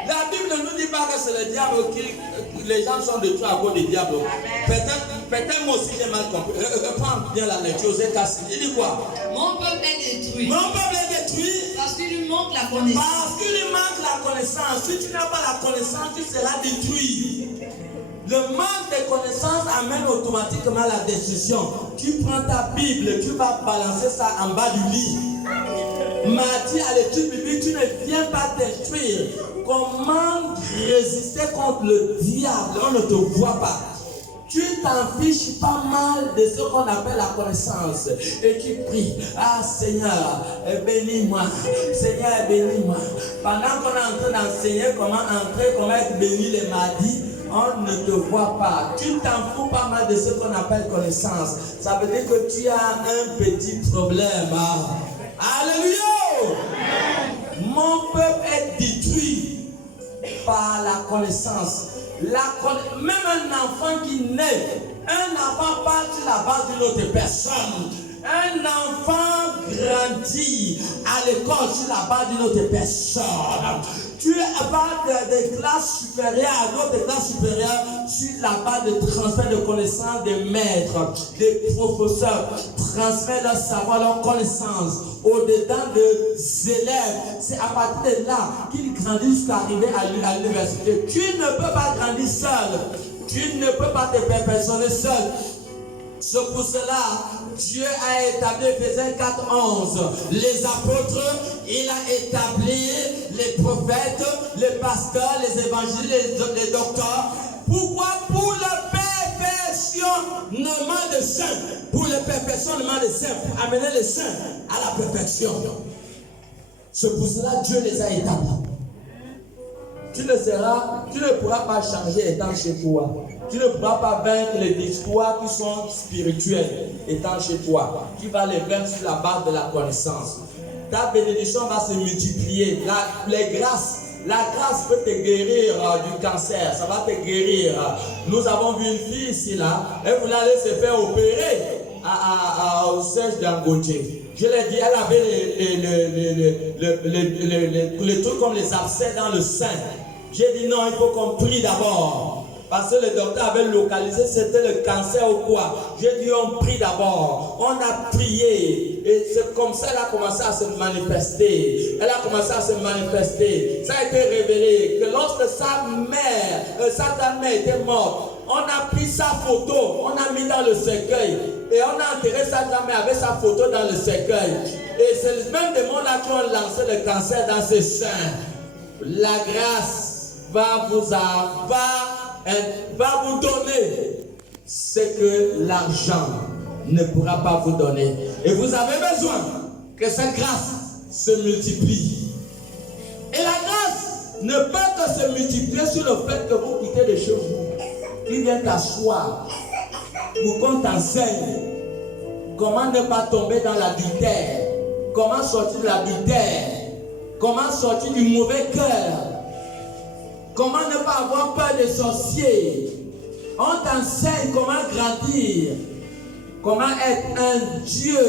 La Bible ne nous dit pas que c'est le diable qui... Les gens sont détruits à cause du diable. Peut-être moi aussi j'ai mal compris. Reprends bien la lecture. Il dit quoi? Mon peuple est détruit. Mon peuple est détruit. Parce qu'il lui manque la connaissance. Parce qu'il lui manque la connaissance. Si tu n'as pas la connaissance, tu seras détruit. Le manque de connaissance amène automatiquement la destruction. Tu prends ta Bible, tu vas balancer ça en bas du lit. Mardi à l'étude biblique, tu ne viens pas détruire. Comment résister contre le diable? On ne te voit pas. Tu t'en fiches pas mal de ce qu'on appelle la connaissance. Et tu pries, ah Seigneur, bénis-moi. Seigneur, bénis-moi. Pendant qu'on est en train d'enseigner comment entrer, comment être béni les mardis, on ne te voit pas. Tu t'en fous pas mal de ce qu'on appelle connaissance. Ça veut dire que tu as un petit problème. Alléluia! Mon peuple est détruit par la connaissance. Même un enfant qui naît, un enfant part sur la base d'une autre personne. Un enfant grandit à l'école sur la base d'une autre personne. Tu vas des classes supérieures à d'autres classes supérieures sur la base de transfert de connaissances des maîtres, des professeurs, transfert leur savoir, leur connaissance au-dedans des élèves. C'est à partir de là qu'ils grandissent jusqu'à arriver à l'université. Tu ne peux pas grandir seul. Tu ne peux pas te perfectionner seul. C'est pour cela, Dieu a établi, Éphésiens 4:11, les apôtres, il a établi les prophètes, les pasteurs, les évangiles, les docteurs. Pourquoi? Pour le perfectionnement des saints. Pour le perfectionnement des saints, pour amener les saints à la perfection. C'est pour cela que Dieu les a établis. Tu ne pourras pas changer étant chez toi. Tu ne pourras pas vaincre les victoires qui sont spirituelles étant chez toi. Tu vas les vaincre sur la base de la connaissance. Ta bénédiction va se multiplier. La grâce peut te guérir du cancer. Ça va te guérir. Nous avons vu une fille ici là. Elle voulait aller se faire opérer au siège d'Angoté. Je l'ai dit, elle avait les trucs comme les abcès dans le sein. J'ai dit non, il faut qu'on prie d'abord. Parce que le docteur avait localisé, c'était le cancer ou quoi. J'ai dit on prie d'abord. On a prié. Et c'est comme ça qu'elle a commencé à se manifester. Elle a commencé à se manifester. Ça a été révélé que lorsque sa grand-mère était morte, on a pris sa photo, on a mis dans le cercueil. Et on a enterré sa grand-mère avec sa photo dans le cercueil. Et c'est le même démon là qui ont lancé le cancer dans ses seins. La grâce va vous donner ce que l'argent ne pourra pas vous donner. Et vous avez besoin que cette grâce se multiplie. Et la grâce ne peut que se multiplier sur le fait que vous quittez de chez vous. Il vient t'asseoir pour qu'on t'enseigne comment ne pas tomber dans l'adultère, comment sortir de l'adultère, comment sortir du mauvais cœur, comment ne pas avoir peur des sorciers. On t'enseigne comment grandir, comment être un Dieu.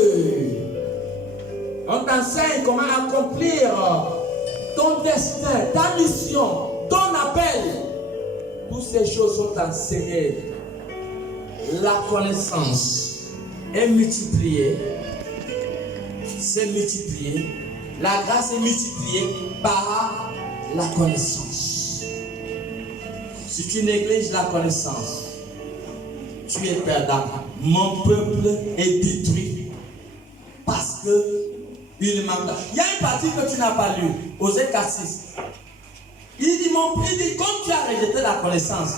On t'enseigne comment accomplir ton destin, ta mission, ton appel. Toutes ces choses sont enseignées. La connaissance est multipliée. C'est multiplié. La grâce est multipliée par la connaissance. Si tu négliges la connaissance, tu es perdant. Mon peuple est détruit parce que il manque. Il y a une partie que tu n'as pas lue, Osée 4:6. Il dit, comme tu as rejeté la connaissance.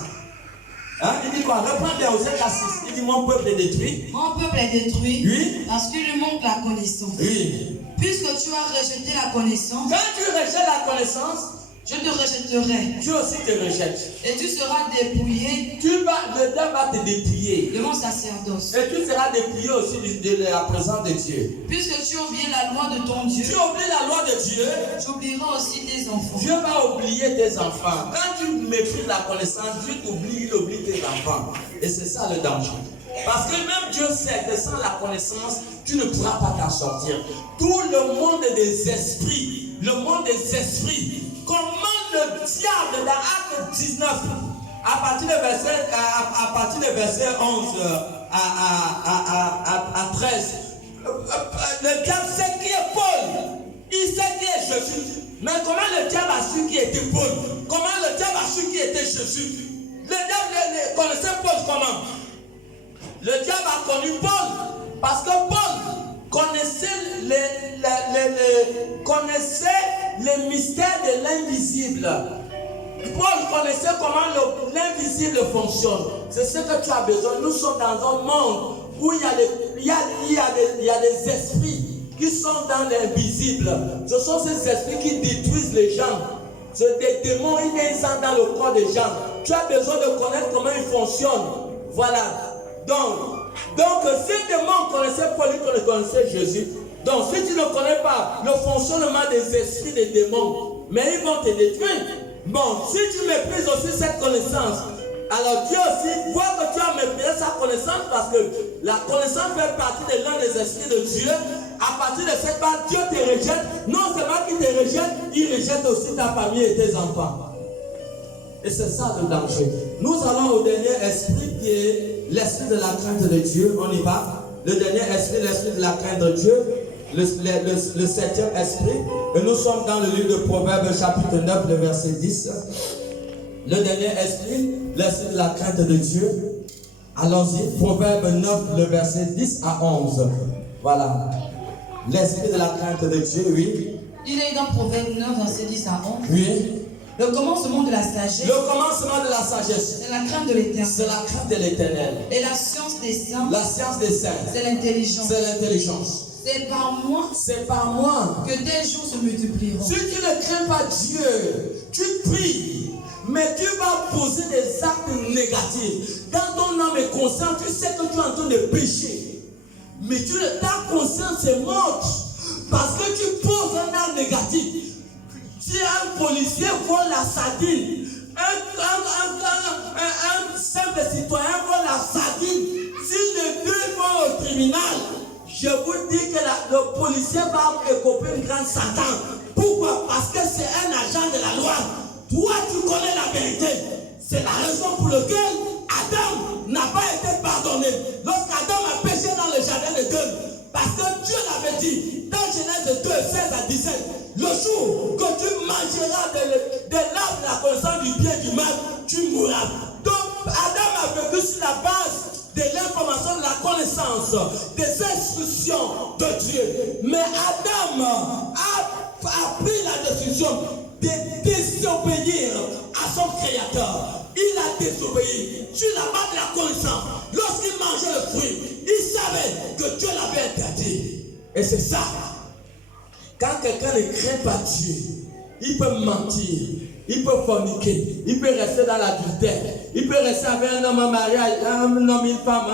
Il dit quoi? Reprends bien Osée 4:6. Il dit, mon peuple est détruit. Mon peuple est détruit. Oui. Parce qu'il lui manque la connaissance. Oui. Puisque tu as rejeté la connaissance. Quand tu rejettes la connaissance, je te rejetterai. Dieu aussi te rejette. Et tu seras dépouillé. Le diable va te dépouiller. De mon sacerdoce. Et tu seras dépouillé aussi de la présence de Dieu. Puisque tu oublies la loi de ton Dieu. Tu oublies la loi de Dieu. Tu oublieras aussi tes enfants. Dieu va oublier tes enfants. Quand tu méprises la connaissance, Dieu t'oublie, il oublie tes enfants. Et c'est ça le danger. Parce que même Dieu sait que sans la connaissance, tu ne pourras pas t'en sortir. Tout le monde des esprits, comment le diable dans Acte 19, à partir du verset 11 à 13, le diable sait qui est Paul, il sait qui est Jésus. Mais comment le diable a su qui était Paul? Comment le diable a su qui était Jésus? Le diable connaissait Paul comment? Le diable a connu Paul parce que Paul connaissait les mystères de l'invisible. Paul connaissait comment l'invisible fonctionne. C'est ce que tu as besoin. Nous sommes dans un monde où il y a des esprits qui sont dans l'invisible. Ce sont ces esprits qui détruisent les gens. C'est des démons, ils sont dans le corps des gens. Tu as besoin de connaître comment ils fonctionnent. Voilà. Donc ces démons connaissaient Paul, ils connaissaient Jésus. Donc si tu ne connais pas le fonctionnement des esprits des démons, mais ils vont te détruire. Bon, si tu méprises aussi cette connaissance, alors Dieu aussi voit que tu as méprisé sa connaissance parce que la connaissance fait partie de l'un des esprits de Dieu. À partir de cette part, Dieu te rejette. Non seulement qu'il te rejette, il rejette aussi ta famille et tes enfants. Et c'est ça le danger. Nous allons au dernier esprit qui est l'esprit de la crainte de Dieu. On y va. Le dernier esprit, l'esprit de la crainte de Dieu. Le septième esprit. Et nous sommes dans le livre de Proverbes chapitre 9, le verset 10. Le dernier esprit, l'esprit de la crainte de Dieu. Allons-y. Proverbes 9, le verset 10 à 11. Voilà. L'esprit de la crainte de Dieu, oui. Il est dans Proverbes 9, verset 10 à 11. Oui. Le commencement de la sagesse. Le commencement de la sagesse. C'est la crainte de l'Éternel. C'est la crainte de l'Éternel. Et la science des saints. La science des saints. C'est l'intelligence. C'est l'intelligence. C'est par moi. C'est par moi que tes jours se multiplieront. Si tu ne crains pas Dieu, tu pries, mais tu vas poser des actes négatifs. Dans ton âme et conscience, tu sais que tu es en train de pécher. Mais ta conscience est morte parce que tu poses un acte négatif. Si un policier vole la sardine, un simple citoyen vole la sardine, si les deux vont au tribunal, je vous dis que le policier va écoper une grande Satan. Pourquoi? Parce que c'est un agent de la loi. Toi, tu connais la vérité. C'est la raison pour laquelle Adam n'a pas été pardonné. Lorsqu'Adam a péché dans le jardin de Dieu, parce que Dieu l'avait dit dans Genèse 2, 16 à 17, le jour que tu mangeras de l'arbre de la connaissance du bien et du mal, tu mourras. Donc Adam a vécu sur la base de l'information, de la connaissance, des instructions de Dieu. Mais Adam a pris la décision de désobéir à son Créateur. Il a désobéi sur la base de la connaissance. Lorsqu'il mangeait le fruit, il savait que Dieu l'avait interdit. Et c'est ça. Quand quelqu'un ne craint pas Dieu, il peut mentir, il peut forniquer, il peut rester dans l'adultère, il peut rester avec un homme en mariage, un homme et une femme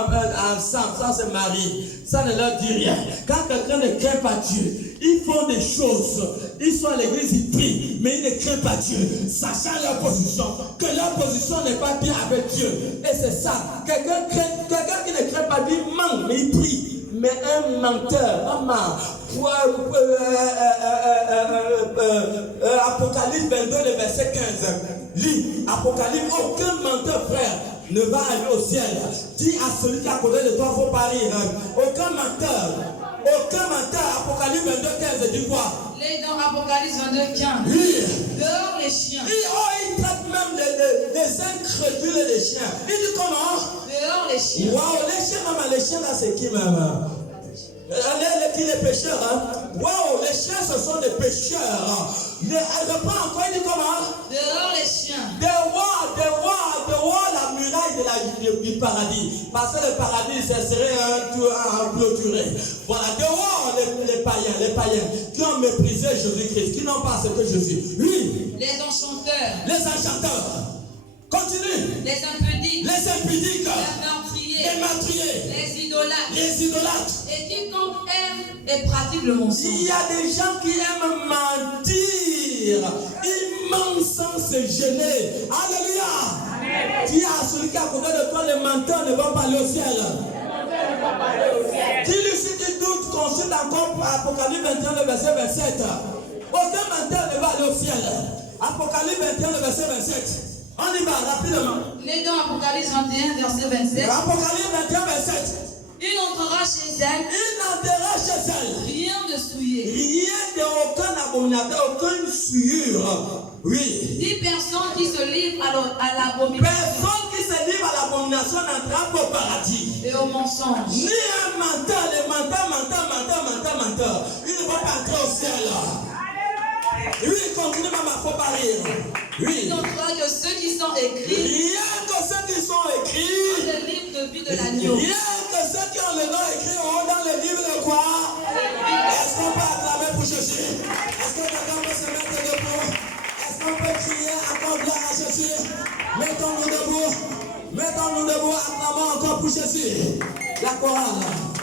ensemble, sans se marier. Ça ne leur dit rien. Quand quelqu'un ne craint pas Dieu, ils font des choses. Ils sont à l'église, ils prient, mais ils ne craignent pas Dieu, sachant leur position, que leur position n'est pas bien avec Dieu. Et c'est ça. Quelqu'un qui ne craint pas Dieu ment, mais il prie. Mais un menteur, Apocalypse 22, le verset 15. Lis Apocalypse, aucun menteur, frère, ne va aller au ciel. Dis à celui qui est à côté de toi, il ne faut pas rire. Aucun menteur, Apocalypse 22, 15, dis quoi? Les dans Apocalypse 22, 15. Oui. Dehors les chiens. Il traite même les incrédules et les chiens. Il dit comment? Dehors les chiens. Waouh, les chiens, maman, les chiens là, c'est qui, maman? Les pécheurs, hein? Waouh, les chiens, ce sont des pécheurs. Elle reprend encore, il dit comment? Dehors les chiens. Dehors la muraille du paradis. Parce que le paradis, ce serait un clôturé. Voilà, dehors les païens qui ont méprisé Jésus-Christ, qui n'ont pas accepté Jésus. Oui. Les enchanteurs. Continue. Les impudiques. Les meurtriers. Les idolâtres. Et quiconque aime et pratique le mensonge. Il y a des gens qui aiment mentir. Ils mentent sans se gêner. Alléluia. Amen. Dis à celui qui est à côté de toi, les menteurs ne vont pas aller au ciel. Dis-lui si tu doutes, consulte encore Apocalypse 21, le verset 27. Aucun menteur ne va aller au ciel. Apocalypse 21, le verset 27. On y va rapidement. Les dans Apocalypse 21, verset 27. Apocalypse 21, verset 7. Il entrera chez elle. Rien de souillé. Rien de aucun abominateur, aucune souillure. Oui. 10 personnes qui se livrent à l'abomination. Personne qui se livre à l'abomination n'entrera pas au paradis. Et au mensonge. Ni un menteur, les menteurs. Ils ne vont pas entrer au ciel. Oui, continue, maman, il ne faut pas rire. Oui. Il n'entrera que ceux qui sont écrits. Rien que ceux qui sont écrits. Dans le livre de vie de l'agneau. Rien que ceux qui ont le nom écrit dans le livre de quoi? Est-ce qu'on peut acclamer pour Jésus? Est-ce que quelqu'un peut se mettre debout? Est-ce qu'on peut Mettons-nous debout. Mettons-nous debout. Acclamons encore pour Jésus. La chorale.